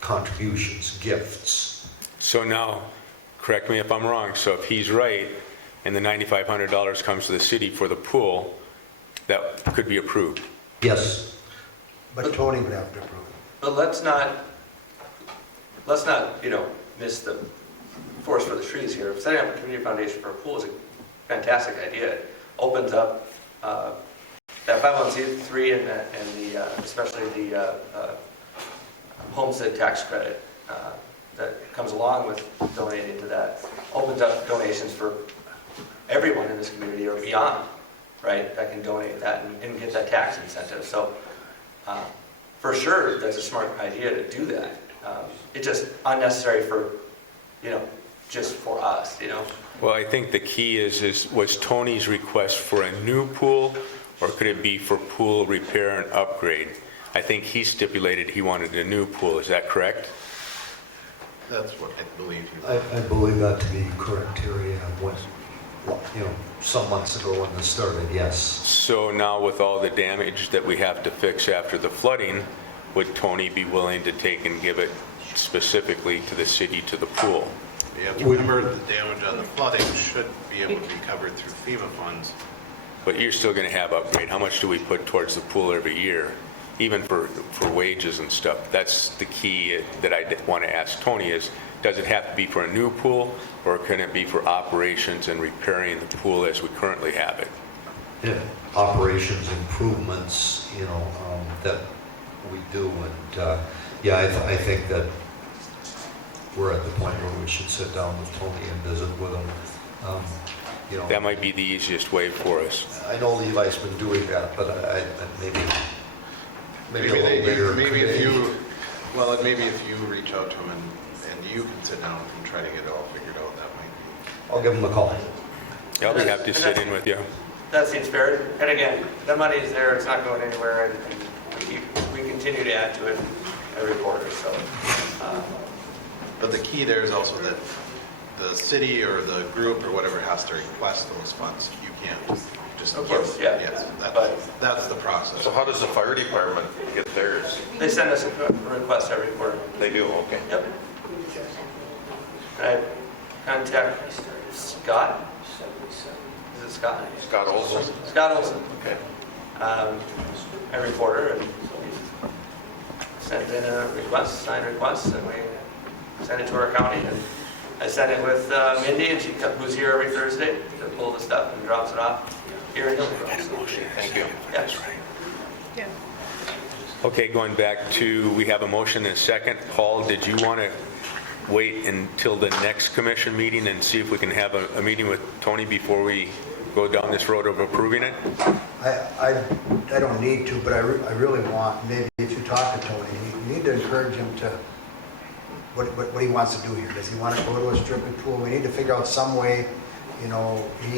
contributions, gifts. So now, correct me if I'm wrong, so if he's right, and the $9,500 comes to the city for the pool, that could be approved. Yes, But Tony would have to approve it. But let's not, miss the forest for the trees here. Setting up a community foundation for a pool is a fantastic idea. It opens up that 501c3 and especially the homestead tax credit that comes along with donating to that. Opens up donations for everyone in this community or beyond, right? That can donate that and get that tax incentive. So for sure, that's a smart idea to do that. It's just unnecessary for, just for us, Well, I think the key was Tony's request for a new pool, or could it be for pool repair and upgrade? I think he stipulated he wanted a new pool, is that correct? That's what I believe you. I believe that to be correct, Terry. When, some months ago when this started, yes. So now with all the damage that we have to fix after the flooding, would Tony be willing to take and give it specifically to the city, to the pool? Yeah, remember the damage on the flooding should be able to be covered through FEMA funds. But you're still going to have upgrade. How much do we put towards the pool every year? Even for wages and stuff. That's the key that I want to ask Tony is, does it have to be for a new pool, or can it be for operations and repairing the pool as we currently have it? Yeah, operations improvements, that we do. And I think that we're at the point where we should sit down with Tony and visit with him. That might be the easiest way for us. I know Levi's been doing that, but maybe a little bigger. Maybe if you reach out to him and you can sit down and try to get it all figured out, that might be. I'll give him a call. I'll be happy to sit in with you. That seems fair. And again, the money is there, it's not going anywhere, and we continue to add to it every quarter, so. But the key there is also that the city or the group or whatever has to request those funds. You can't just. Of course, yeah. Yes, that's the process. So how does the fire department get theirs? They send us a request every quarter. They do, okay. Yep. Can I contact Scott? Is it Scott? Scott Olson? Scott Olson. Okay. Every quarter, and we send in a request, signed requests, and we send it to our county. And I send it with Mindy, and who's here every Thursday to pull the stuff and drops it off here in Hillsborough. So, Thank you. yeah. Yeah. Okay, going back to, we have a motion and a second. Paul, did you want to wait until the next commission meeting and see if we can have a meeting with Tony before we go down this road of approving it? I don't need to, but I really want, maybe if you talk to Tony, you need to encourage him to, what he wants to do here. Does he want to go to a stripping pool? We need to figure out some way, he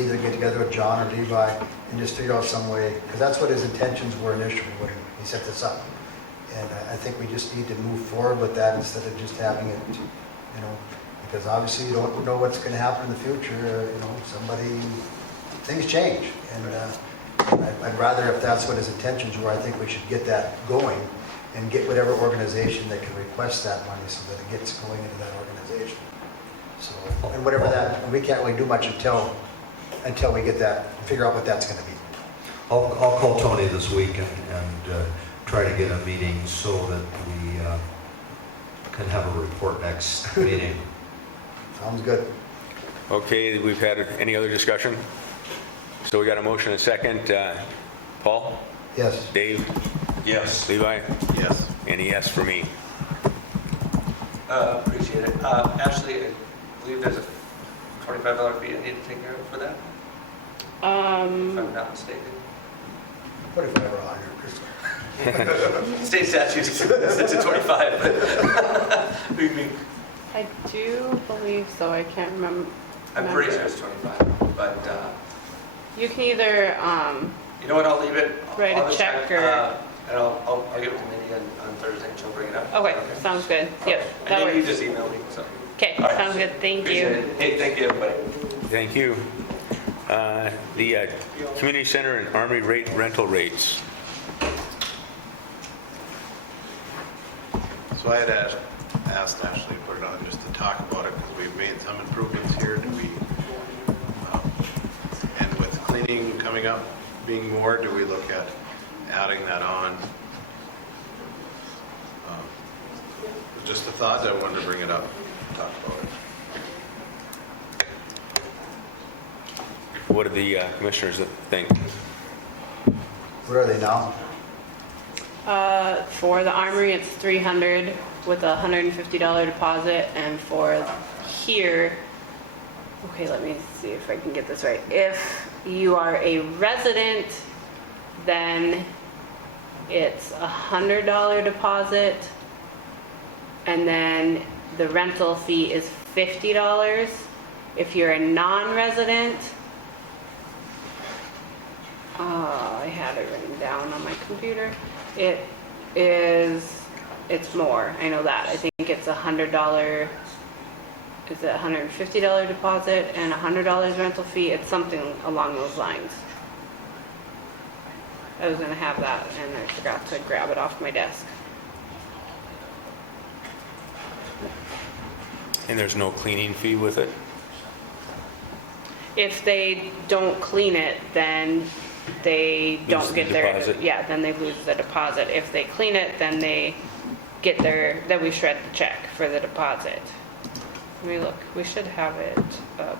either get together with John or Levi and just figure out some way, because that's what his intentions were initially when he set this up. And I think we just need to move forward with that instead of just having it, because obviously you don't know what's going to happen in the future. Things change. And I'd rather, if that's what his intentions were, I think we should get that going and get whatever organization that can request that money so that it gets going into that organization. So, and whatever that, we can't really do much until we get that, figure out what that's going to be. I'll call Tony this week and try to get a meeting so that we can have a report next meeting. Sounds good. Okay, we've had any other discussion? So we got a motion and a second. Paul? Yes. Dave? Yes. Levi? Yes. And a yes for me. Appreciate it. Ashley, I believe there's a $25 fee I need to take care of for that, if I'm not mistaken. 45 or 100. State statute says it's 25, but I do believe so. I can't remember. I'm pretty sure it's 25, but You can either, you know what, I'll leave it. Write a I'll check check, or- and I'll give it to Mindy on Thursday and she'll bring it up. okay, sounds good. Yep, And that then you works. just email me, so. Okay, All right. sounds good. Thank Appreciate you. it. Hey, thank you, everybody. Thank you. The community center and army rate rental rates. So I had asked Ashley to put it on just to talk about it because we've made some improvements here. Do we, and with cleaning coming up being more, do we look at adding that on? Just a thought, I wanted to bring it up, talk about it. What do the commissioners think? Where are they now? For the Armory, it's 300 with a $150 deposit, and for here, okay, let me see if I can get this right. If you are a resident, then it's a $100 deposit, and then the rental fee is $50. If you're a non-resident, I had it written down on my computer. It's more, I know that. I think it's $100, is it $150 deposit and $100 rental fee? It's something along those lines. I was gonna have that and I forgot to grab it off my desk. And there's no cleaning fee with it? If they don't clean it, then they Lose don't the get their, deposit. yeah, then they lose the deposit. If they clean it, then they get then we shred the check for the deposit. Let me look, we should have it up.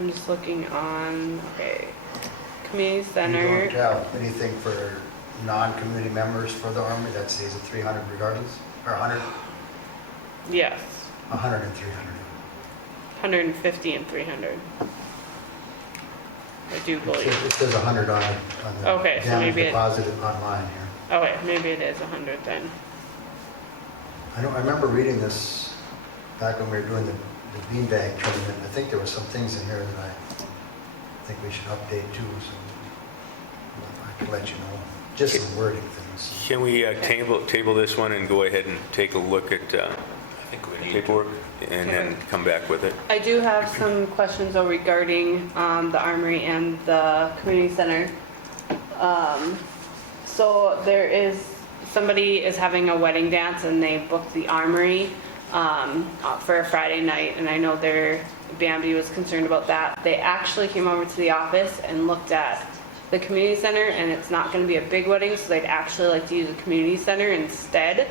I'm just looking on, okay, community You center. don't have anything for non-community members for the Armory that stays at 300 regardless, or 100? Yes, 100 and 300. 150 and 300. I do believe. It says 100 on the Okay, so damage maybe it- deposited online here. Okay, maybe it is 100 then. I remember reading this back when we were doing the beanbag tournament. I think there were some things in here that I think we should update too, so I can let you know. Just some wording things. Can we table this one and go ahead and take a look at I think we need to. paperwork and then come back with it? I do have some questions though regarding the Armory and the community center. So there is, somebody is having a wedding dance and they booked the Armory for a Friday night, and I know Bambi was concerned about that. They actually came over to the office and looked at the community center, and it's not going to be a big wedding, so they'd actually like to use the community center instead.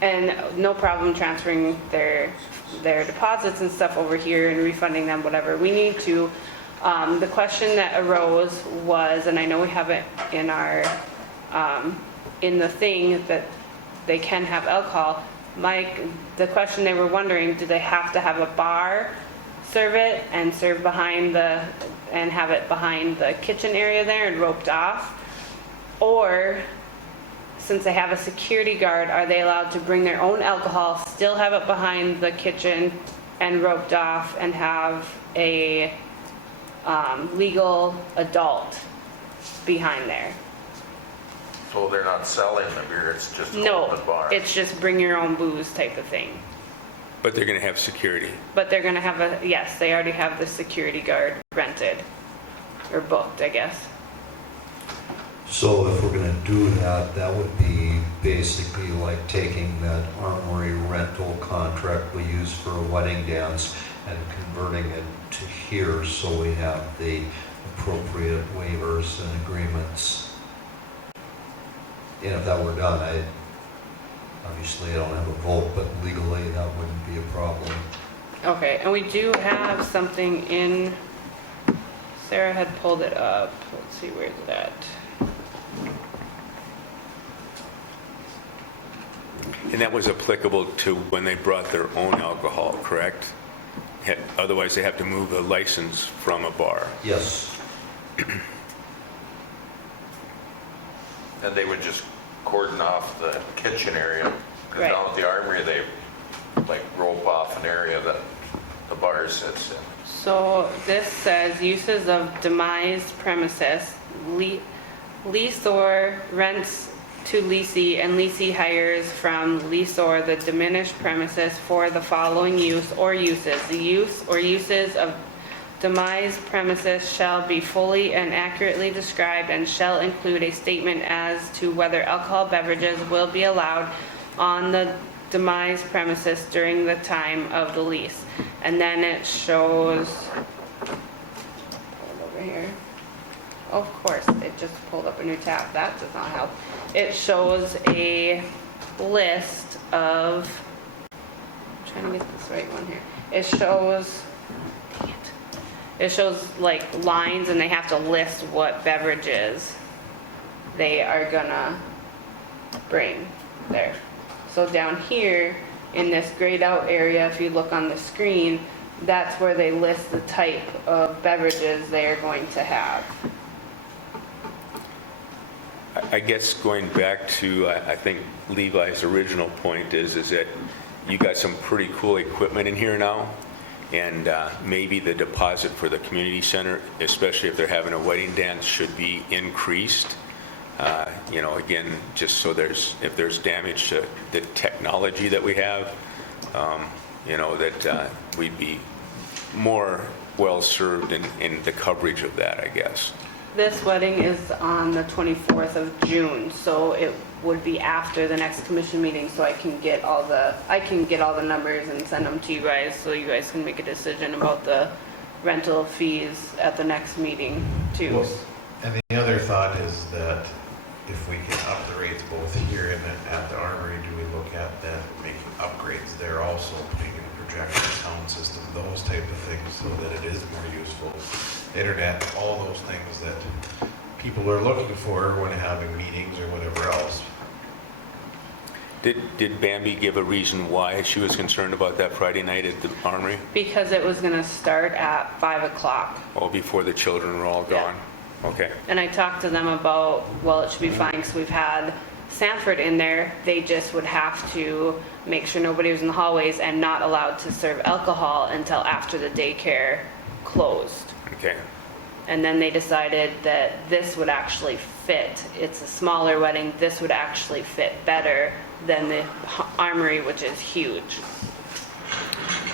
And no problem transferring their deposits and stuff over here and refunding them whatever we need to. The question that arose was, and I know we have it in our in the thing that they can have alcohol. Mike, the question they were wondering, do they have to have a bar serve it and serve behind and have it behind the kitchen area there and roped off? Or since they have a security guard, are they allowed to bring their own alcohol, still have it behind the kitchen and roped off, and have a legal adult behind there? So they're not selling the beer, it's just an No, open bar? it's just bring your own booze type of thing. But they're going to have security. But they're gonna have yes, they already have the security guard rented, or booked, I guess. So if we're gonna do that, that would be basically like taking that Armory rental contract we use for a wedding dance and converting it to here, so we have the appropriate waivers and agreements. And if that were done, obviously I don't have a vote, but legally that wouldn't be a problem. Okay, and we do have something in, Sarah had pulled it up. Let's see, where's it at? And that was applicable to when they brought their own alcohol, correct? Otherwise, they have to move a license from a bar. Yes. And they would just cordon off the kitchen area. 'Cause Right. down at the Armory, they like rope off an area that the bar sits in. So this says uses of demised premises, leaseor rents to leasee, and leasee hires from leaseor the diminished premises for the following use or uses. The use or uses of demised premises shall be fully and accurately described and shall include a statement as to whether alcohol beverages will be allowed on the demised premises during the time of the lease. And then it shows, hold over here. Of course, it just pulled up a new tab. That does not help. It shows a list of, I'm trying to get this right one here. It shows, dang it. It shows like lines and they have to list what beverages they are gonna bring there. So down here in this grayed out area, if you look on the screen, that's where they list the type of beverages they are going to have. I guess going back to, I think Levi's original point is that you got some pretty cool equipment in here now, and maybe the deposit for the community center, especially if they're having a wedding dance, should be increased. You know, again, just so if there's damage to the technology that we have, you know, that we'd be more well-served in the coverage of that, I guess. This wedding is on the 24th of June, so it would be after the next commission meeting, so I can get all the numbers and send them to you guys, so you guys can make a decision about the rental fees at the next meeting too. Well, and the other thought is that if we can up the rates both here and at the armory, do we look at then making upgrades there also, putting in a projection sound system, those type of things, so that it is more useful. Internet, all those things that people are looking for when having meetings or whatever else. Did Bambi give a reason why she was concerned about that Friday night at the armory? Because it was gonna start at 5 o'clock. Oh, before the children were all gone? Okay. And I talked to them about, well, it should be fine because we've had Sanford in there. They just would have to make sure nobody was in the hallways and not allowed to serve alcohol until after the daycare closed. Okay. And then they decided that this would actually fit. It's a smaller wedding. This would actually fit better than the armory, which is huge.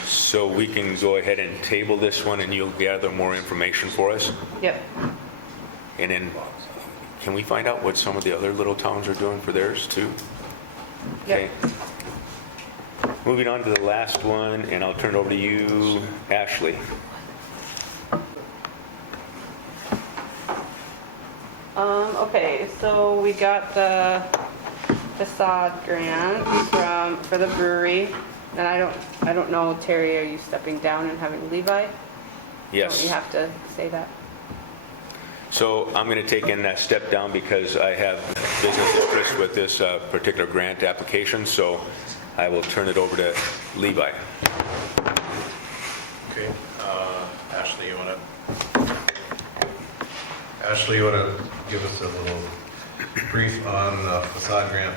So we can go ahead and table this one and you'll gather more information for us? Yep. And then, can we find out what some of the other little towns are doing for theirs too? Yep. Okay. Moving on to the last one, and I'll turn it over to you, Ashley. Okay, so we got the facade grant for the brewery, and I don't know, Terry, are you stepping down and having Levi? Yes. Don't you have to say that? So I'm going to take in that step down because I have business interest with this particular grant application, so I will turn it over to Levi. Okay, Ashley, you want to give us a little brief on facade grant?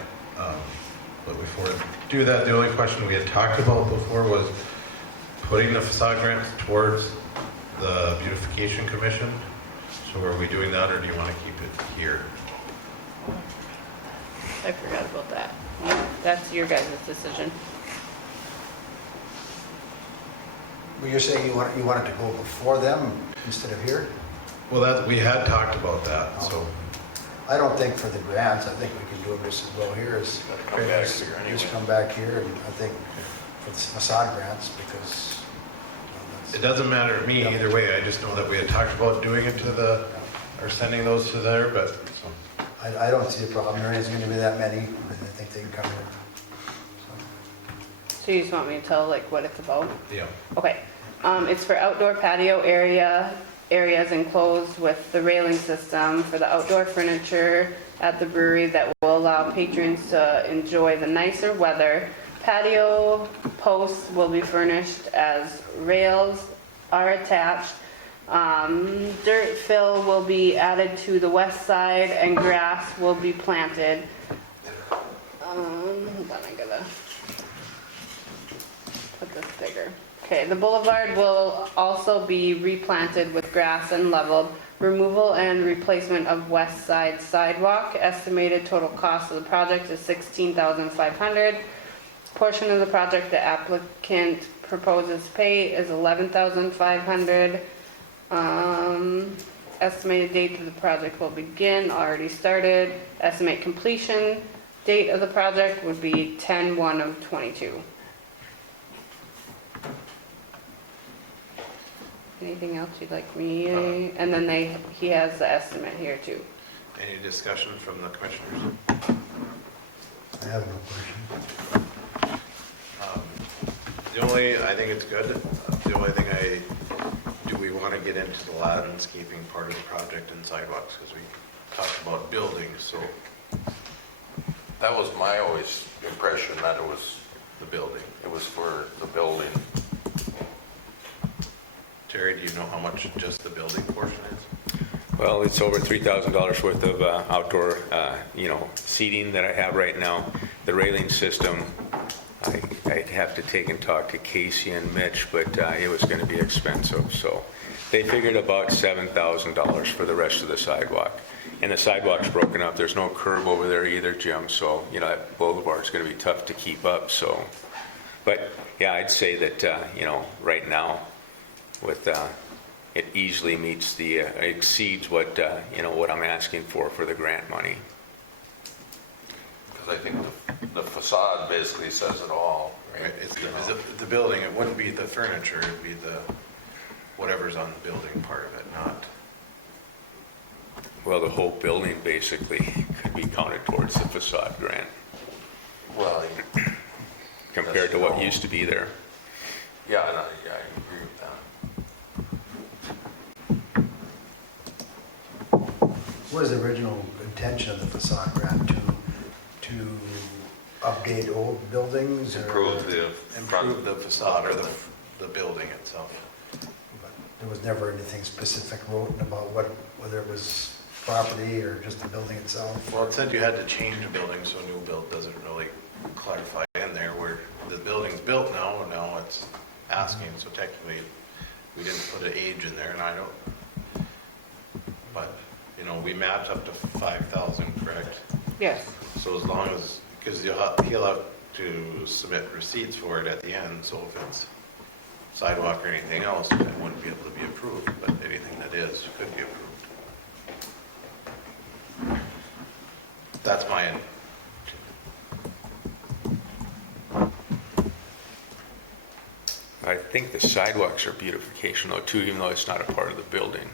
But before I do that, the only question we had talked about before was putting the facade grant towards the beautification commission. So are we doing that, or do you want to keep it here? I forgot about that. That's your guys' decision. Well, you're saying you want it to go before them instead of here? Well, we had talked about that, so. I don't think for the grants, I think we can do it just as well here as. Come back here anyway. Just come back here, and I think for the facade grants, because. It doesn't matter to me either way, I just know that we had talked about doing it or sending those to there, but, so. I don't see a problem, there isn't gonna be that many, I think they can come here. So you just want me to tell like what it's about? Yeah. Okay, it's for outdoor patio areas enclosed with the railing system for the outdoor furniture at the brewery that will allow patrons to enjoy the nicer weather. Patio posts will be furnished as rails are attached. Dirt fill will be added to the west side and grass will be planted. Hold on, I gotta put this bigger. Okay, the boulevard will also be replanted with grass and leveled. Removal and replacement of west side sidewalk. Estimated total cost of the project is $16,500. Portion of the project the applicant proposes to pay is $11,500. Estimated date of the project will begin, already started. Estimate completion date of the project would be 10/1 of '22. Anything else you'd like me, and then he has the estimate here too. Any discussion from the commissioners? I have no question. I think it's good. The only thing do we want to get into the landscaping part of the project and sidewalks? Because we talked about buildings, so That was my always impression, that it was the building. for the building. Terry, do you know how much just the building portion is? Well, it's over $3,000 worth of outdoor, seating that I have right now. The railing system, I'd have to take and talk to Casey and Mitch, but it was going to be expensive. So they figured about $7,000 for the rest of the sidewalk. And the sidewalk's broken up. There's no curb over there either, Jim. So, that boulevard's going to be tough to keep up. So, but yeah, I'd say that, right now, with it easily meets exceeds what what I'm asking for the grant money. Because I think the facade basically says it all. Right, it's the building, it wouldn't be the furniture, it'd be the, whatever's on the building part of it, not, Well, the whole building basically could be counted towards the facade grant Well, compared to what used to be there. yeah, I agree with that. What was the original intention of the facade grant? To update old buildings or? improve the facade or the building itself. But there was never anything specific written about whether it was property or just the building itself? Well, it said you had to change a building, so new build doesn't really clarify in there where the building's built now, and now it's asking, so technically, we didn't put an age in there, and I don't, but, we mapped up to 5,000, correct? Yes. So as long as, because he'll have to submit receipts for it at the end, so if it's sidewalk or anything else, it wouldn't be able to be approved, but anything that is could be approved. That's my end. I think the sidewalks are beautification though too, even though it's not a part of the building.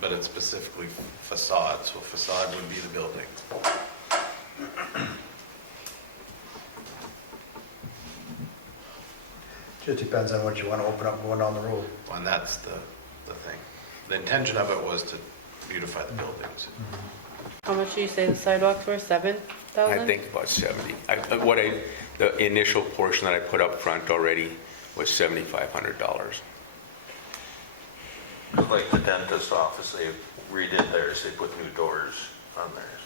But it's specifically facade, so facade would be the building. Just depends on what you want to open up going down the road. And that's the thing. The intention of it was to beautify the buildings. How much do you say the sidewalks were? 7,000? I think about 70. The initial portion that I put up front already was $7,500. It's like the dentist office, they redid theirs, they put new doors on theirs.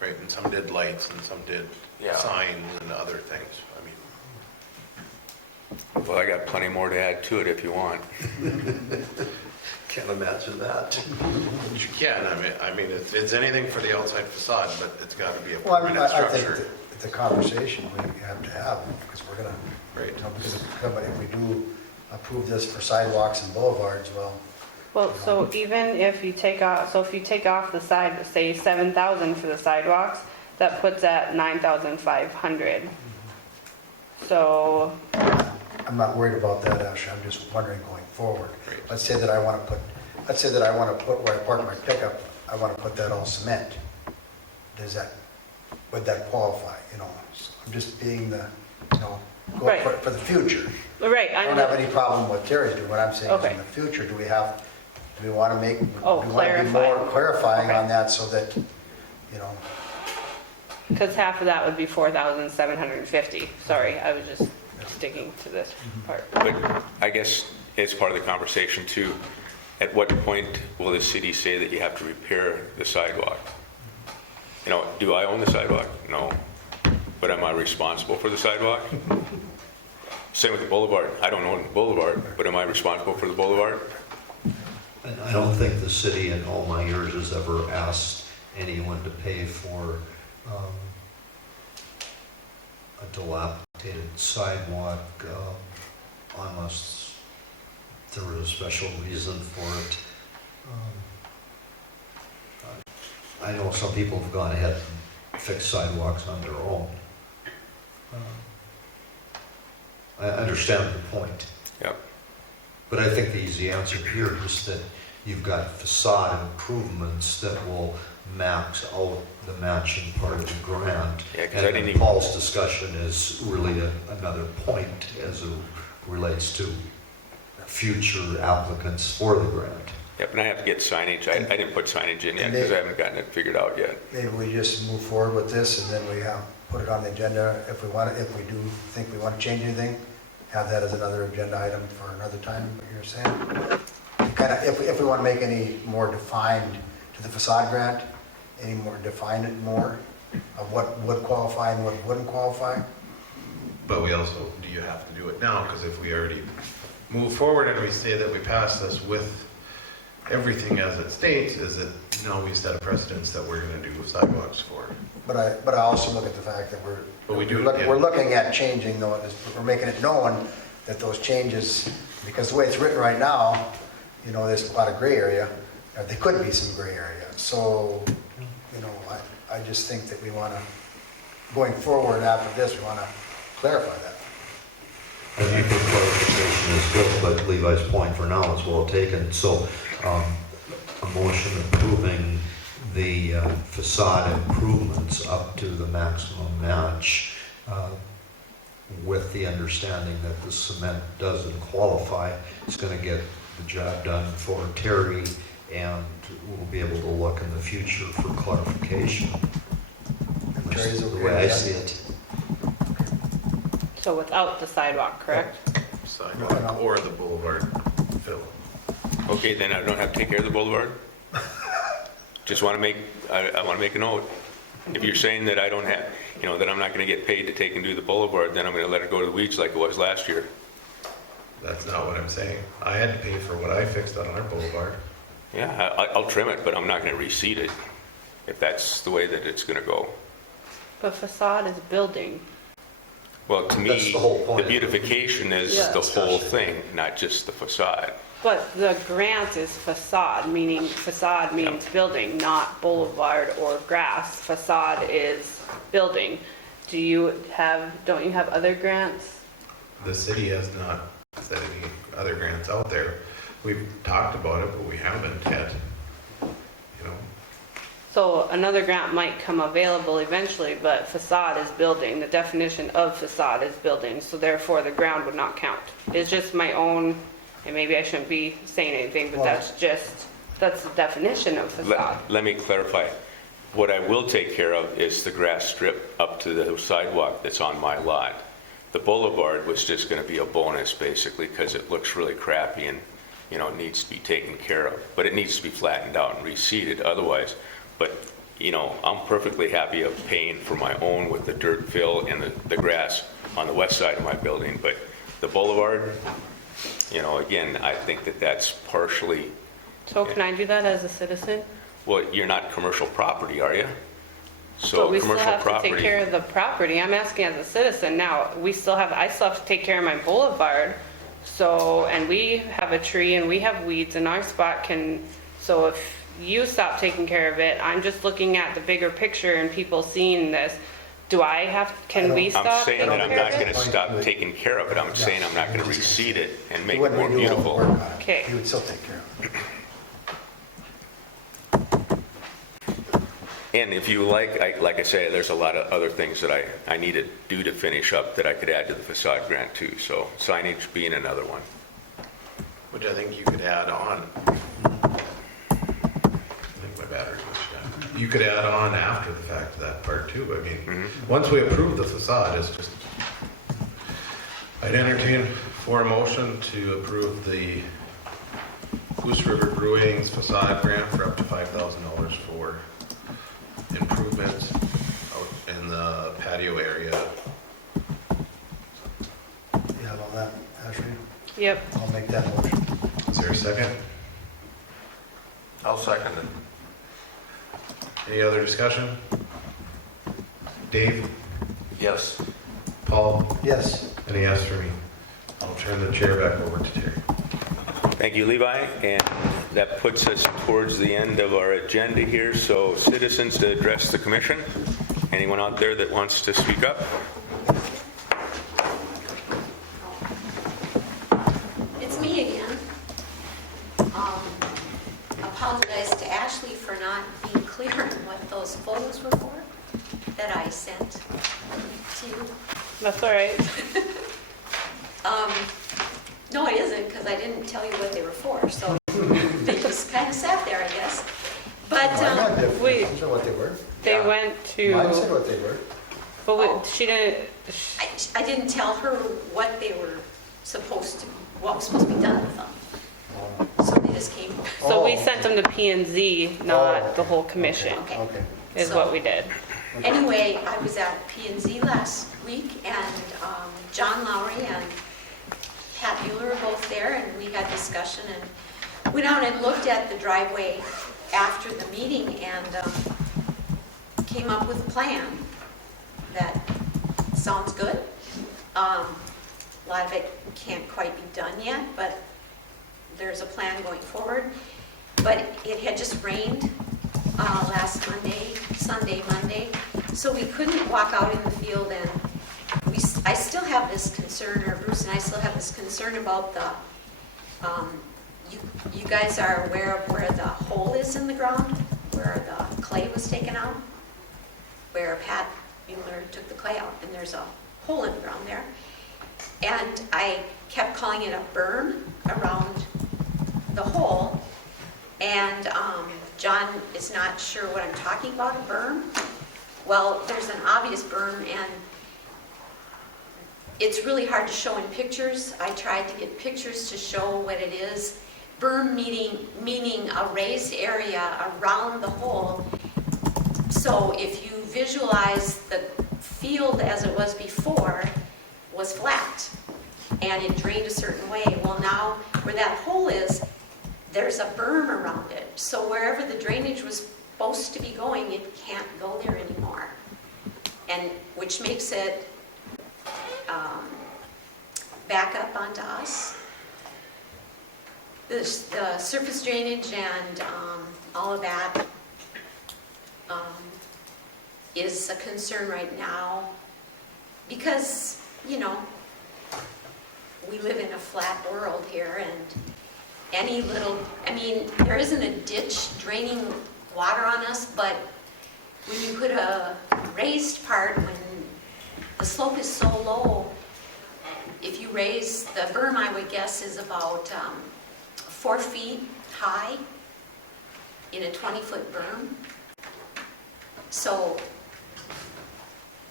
Right, and some did lights and some did Yeah. signs and other things. I mean, Well, I got plenty more to add to it if you want. Can't imagine that. you can, I mean, it's anything for the outside facade, but it's got to be a Well, I mean, permanent I think structure. it's a conversation we have to have, because we're gonna, Right. because if we do approve this for sidewalks and boulevards, well, Well, so even if you take off the side, say 7,000 for the sidewalks, that puts at 9,500. So, I'm not worried about that, actually, I'm just wondering going forward. Right. Let's say that I want to put where I park my pickup, I want to put that all cement. Would that qualify, So I'm just being Right. for the future. right, I don't have any problem with Terry's doing, what I'm saying is Okay. in the future, do we want to make, do we Oh, want to be clarify. more clarifying Okay. on that so that, because half of that would be 4,750. Sorry, I was just sticking to this part. But I guess it's part of the conversation too. At what point will the city say that you have to repair the sidewalk? Do I own the sidewalk? No. But am I responsible for the sidewalk? Same with the boulevard. I don't own the boulevard, but am I responsible for the boulevard? And I don't think the city in all my years has ever asked anyone to pay for a dilapidated sidewalk unless there was a special reason for it. I know some people have gone ahead and fixed sidewalks on their own. I understand the point. Yep. But I think the easy answer here is that you've got facade improvements that will max out the matching part of the grant. Yeah, 'cause I didn't And even- Paul's discussion is really another point as it relates to future applicants for the grant. Yep, and I have to get signage. I didn't put signage in yet because I haven't gotten it figured out yet. Maybe we just move forward with this and then we put it on the agenda if we want, if we do think we want to change anything, have that as another agenda item for another time, what you're saying. Kind of, if we want to make any more defined to the facade grant, any more, define it more of what would qualify and what wouldn't qualify. But we also, do you have to do it now? Because if we already move forward and we say that we pass this with everything as it states, is it now we set a precedence that we're gonna do sidewalks for? But I also look at the fact that But we do, yeah. we're looking at changing, though, we're making it known that those changes, because the way it's written right now, you know, there's a lot of gray area, or there could be some gray area. So, you know, I just think that we want to, going forward after this, we want to clarify that. I think the clarification is good, but Levi's point for now is well taken. So a motion approving the facade improvements up to the maximum match with the understanding that the cement doesn't qualify. It's going to get the job done for Terry, and we'll be able to look in the future for clarification. Terry's That's the okay way I with that? see it. So without the sidewalk, correct? Sidewalk or the boulevard fill. Okay, then I don't have to take care of the boulevard? Just want to make, I want to make a note. If you're saying that I don't have, you know, that I'm not going to get paid to take and do the boulevard, then I'm going to let it go to the weeds like it was last year. That's not what I'm saying. I had to pay for what I fixed on our boulevard. Yeah, I'll trim it, but I'm not going to reseed it if that's the way that it's going to go. But facade is building. Well, to That's me, the whole point. the beautification is Yeah. the whole thing, not just the facade. But the grant is facade, meaning facade means building, not boulevard or grass. Facade is building. Don't you have other grants? The city has not set any other grants out there. We've talked about it, but we haven't yet. You know, So another grant might come available eventually, but facade is building. The definition of facade is building, so therefore the ground would not count. It's just my own, and maybe I shouldn't be saying anything, but that's the definition of facade. Let me clarify. What I will take care of is the grass strip up to the sidewalk that's on my lot. The boulevard was just going to be a bonus, basically, because it looks really crappy and, you know, it needs to be taken care of. But it needs to be flattened out and reseeded otherwise. But, you know, I'm perfectly happy of paying for my own with the dirt fill and the grass on the west side of my building. But the boulevard, you know, again, I think that that's partially, So can I do that as a citizen? well, you're not commercial property, are you? But So we still commercial have to take property, care of the property. I'm asking as a citizen now. I still have to take care of my boulevard. So, and we have a tree and we have weeds and our spot so if you stop taking care of it, I'm just looking at the bigger picture and people seeing this. Can we I'm stop saying taking that I'm care not of going it? to stop taking care of it. I'm saying I'm not going to reseed it and make You it wouldn't more redo all the beautiful. work on it. Okay. You would still take care of it. And if you like I say, there's a lot of other things that I need to do to finish up that I could add to the facade grant too. So signage being another one. which I think you could add on. I think my battery was down. You could add on after the fact to that part too. I mean, once we approve the facade, it's just, I'd entertain for a motion to approve the Goose River Brewing's facade grant for up to $5,000 for improvements out in the patio area. You have all Yep. I'll make that motion. Is there a second? I'll second it. Any other discussion? Dave? Yes. Paul? Yes. Any yes for me? I'll turn the chair back over to Terry. Thank you, Levi, and that puts us towards the end of our agenda here, so citizens to address the commission. Anyone out there that wants to speak up? It's me again. Apologize to Ashley for not being clear on what those photos were for that I sent to you. That's all right. No, it isn't, because I didn't tell you what they were for, so they just kind of sat there, I guess. But, Mine had different. wait. I'm sure what they were. They Yeah. went Mine said to, what they were. but Oh. she didn't, I didn't tell her what they were supposed to, what was supposed to be done with them. So they just came. so we Oh. sent them to P and Z, not the whole commission, Okay. Okay. is what we did. Anyway, I was at P&Z last week, and John Lowry and Pat Mueller were both there, and we had discussion, and went out and looked at the driveway after the meeting, and came up with a plan that sounds good. A lot of it can't quite be done yet, but there's a plan going forward. But it had just rained last Sunday, Monday, so we couldn't walk out in the field, and I still have this concern, or Bruce and I still have this concern about the, you guys are aware of where the hole is in the ground, where the clay was taken out, where Pat Mueller took the clay out, and there's a hole in the ground there. And I kept calling it a berm around the hole, and John is not sure what I'm talking about, a berm. Well, there's an obvious berm, and it's really hard to show in pictures. I tried to get pictures to show what it is. Berm meaning a raised area around the hole. So if you visualize the field as it was before, was flat, and it drained a certain way. Well, now where that hole is, there's a berm around it. So wherever the drainage was supposed to be going, it can't go there anymore. And which makes it back up onto us. The surface drainage and all of that is a concern right now because, you know, we live in a flat world here, and any little, I mean, there isn't a ditch draining water on us, but when you put a raised part, when the slope is so low, if you raise the berm, I would guess is about 4 feet high in a 20-foot berm. So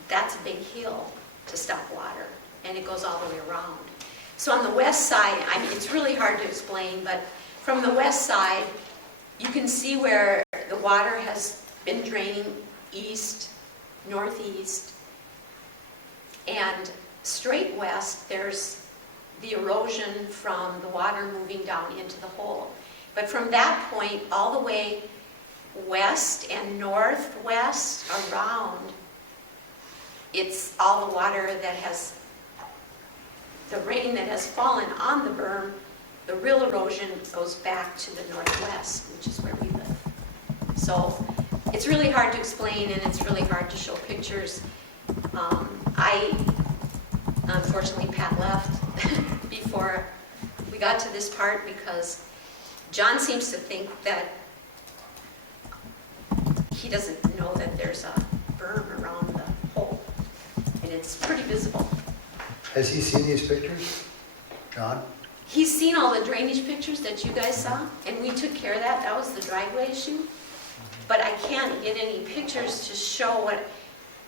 that's a big hill to stop water, and it goes all the way around. So on the west side, I mean, it's really hard to explain, but from the west side, you can see where the water has been draining east, northeast, and straight west, there's the erosion from the water moving down into the hole. But from that point all the way west and northwest around, it's all the water that has, the rain that has fallen on the berm, the real erosion goes back to the northwest, which is where we live. So it's really hard to explain, and it's really hard to show pictures. Unfortunately, Pat left before we got to this part because John seems to think that he doesn't know that there's a berm around the hole, and it's pretty visible. Has he seen these pictures, John? He's seen all the drainage pictures that you guys saw, and we took care of that. That was the driveway issue. But I can't get any pictures to show what,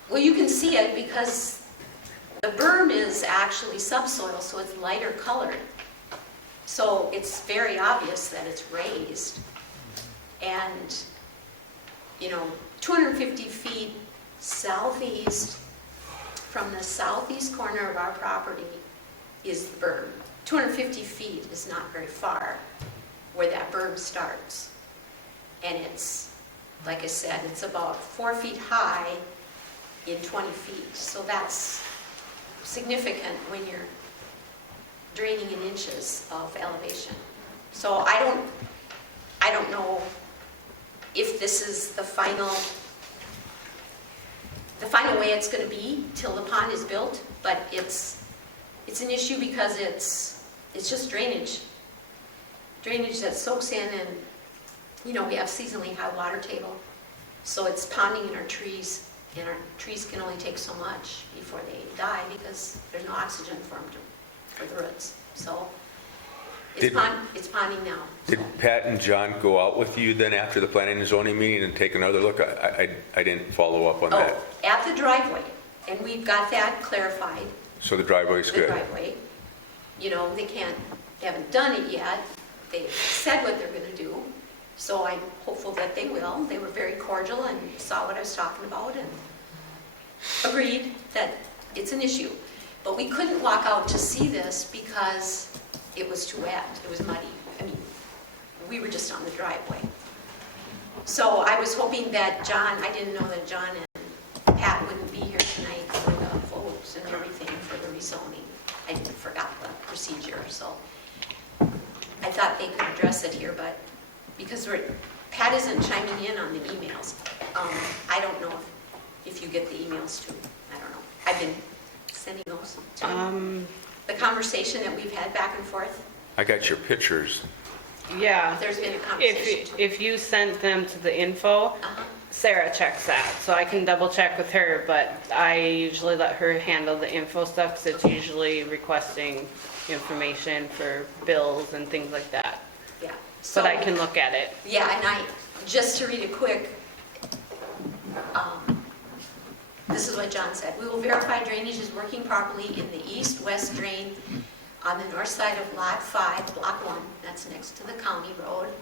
well, you can see it because the berm is actually subsoil, so it's lighter colored. So it's very obvious that it's raised. And, you know, 250 feet southeast from the southeast corner of our property is the berm. 250 feet is not very far where that berm starts. And it's, like I said, it's about 4 feet high in 20 feet. So that's significant when you're draining in inches of elevation. So I don't know if this is the final way it's going to be till the pond is built, but it's an issue because it's just drainage that soaks in, and we have seasonally high water table, so it's ponding in our trees, and our trees can only take so much before they die because there's no oxygen for them for the roots. So it's ponding now. Did Pat and John go out with you then after the planning and zoning meeting and take another look? I didn't follow up on that. Oh, at the driveway, and we've got that clarified. So the driveway's The good? driveway. They haven't done it yet. They said what they're going to do, so I'm hopeful that they will. They were very cordial and saw what I was talking about and agreed that it's an issue. But we couldn't walk out to see this because it was too wet. It was muddy. I mean, we were just on the driveway. So I was hoping that John, I didn't know that John and Pat wouldn't be here tonight for the votes and everything for the rezoning. I forgot the procedure, so I thought they could address it here, but because Pat isn't chiming in on the emails, I don't know if you get the emails too. I don't know. I've been sending those to the conversation that we've had back and forth. I got your pictures. Yeah. There's been a conversation. If you sent them to the info, Sarah checks that, so I can double check with her, but I usually let her handle the info stuff because it's usually requesting information for bills and things like that. Yeah. But I can look at it. Yeah, and just to read it quick, this is what John said. We will verify drainage is working properly in the east-west drain on the north side of Lot 5, Block 1. That's next to the county road.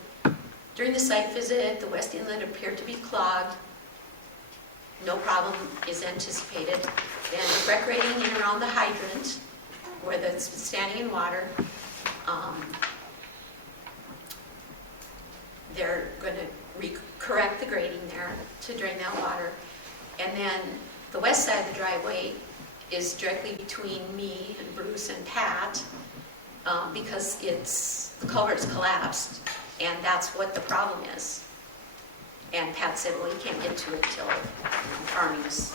During the site visit, the west inlet appeared to be clogged. No problem is anticipated. Then recreating in and around the hydrant, where it's standing in water, they're going to correct the grading there to drain that water. And then the west side of the driveway is directly between me and Bruce and Pat because the culvert's collapsed, and that's what the problem is. And Pat said, well, you can't get to it till farming's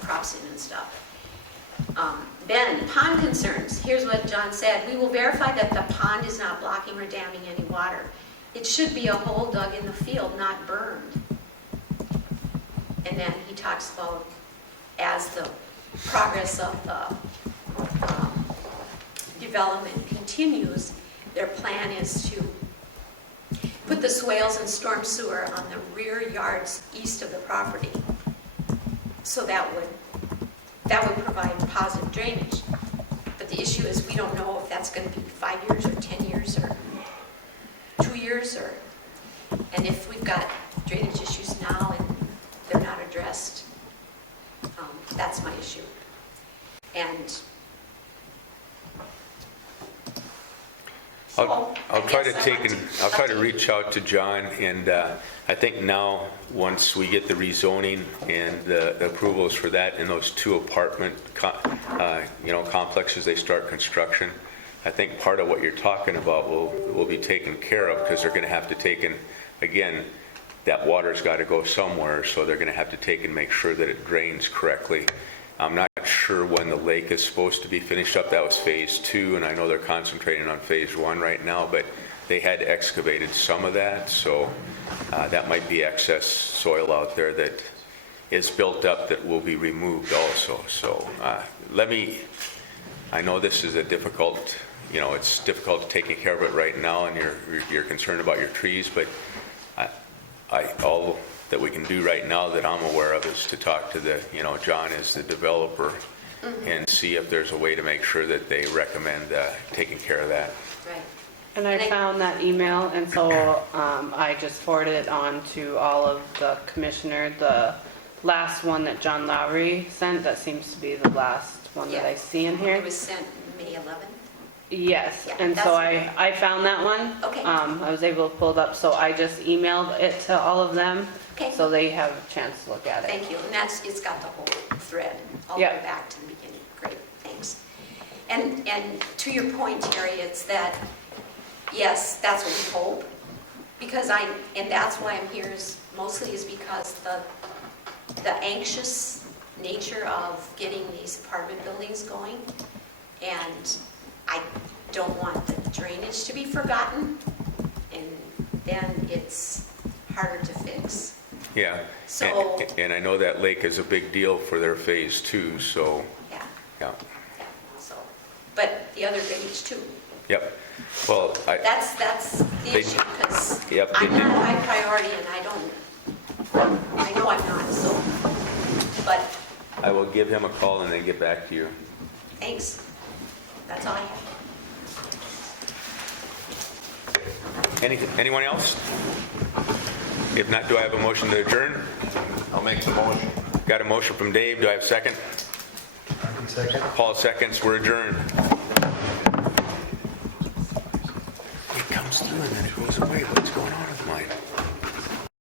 crops in and stuff. Then, pond concerns. Here's what John said. We will verify that the pond is not blocking or damming any water. It should be a hole dug in the field, not burned. And then he talks about as the progress of the development continues, their plan is to put the swales and storm sewer on the rear yards east of the property. So that would provide positive drainage. But the issue is we don't know if that's going to be 5 years or 10 years or 2 years, and if we've got drainage issues now and they're not addressed, that's my issue. And I'll try to reach out to John, and I think now, once we get the rezoning and the approvals for that in those two apartment complexes, they start construction, I think part of what you're talking about will be taken care of, because they're going to have to take in, again, that water's got to go somewhere, so they're going to have to take and make sure that it drains correctly. I'm not sure when the lake is supposed to be finished up. That was phase 2, and I know they're concentrating on phase 1 right now, but they had excavated some of that, so that might be excess soil out there that is built up that will be removed also. So I know this is a difficult, it's difficult taking care of it right now, and you're concerned about your trees, but all that we can do right now that I'm aware of is to talk to John is the developer, and see if there's a way to make sure that they recommend taking care of that. right. And I found that email, and so I just forwarded it on to all of the commissioner. The last one that John Lowry sent, that seems to be the last one that I see in here. It was sent May 11th. Yes, Yeah, and so that's- I found that one. Okay. I was able to pull it up, so I just emailed it to all of them. Okay. So they have a chance to look at it. Thank you, and it's got the whole thread, all the way Yeah. back to the beginning. Great, thanks. And to your point, Terry, it's that, yes, that's what we hope, because and that's why I'm here mostly is because the anxious nature of getting these apartment buildings going, and I don't want the drainage to be forgotten, and then it's harder to fix. Yeah. So- And I know that lake is a big deal for their phase 2, so, Yeah, yeah, yeah, so, but the other drainage too. yep. Well, That's the They- issue, because Yep, they I'm not did. a high priority, and I know I'm not, so, but I will give him a call and then get back to you. thanks. That's all I have. Anyone else? If not, do I have a motion to adjourn? I'll make the motion. Got a motion from Dave, do I have a second? Second. Paul seconds, we're adjourned. It comes through and then it goes away, what's going on with mine?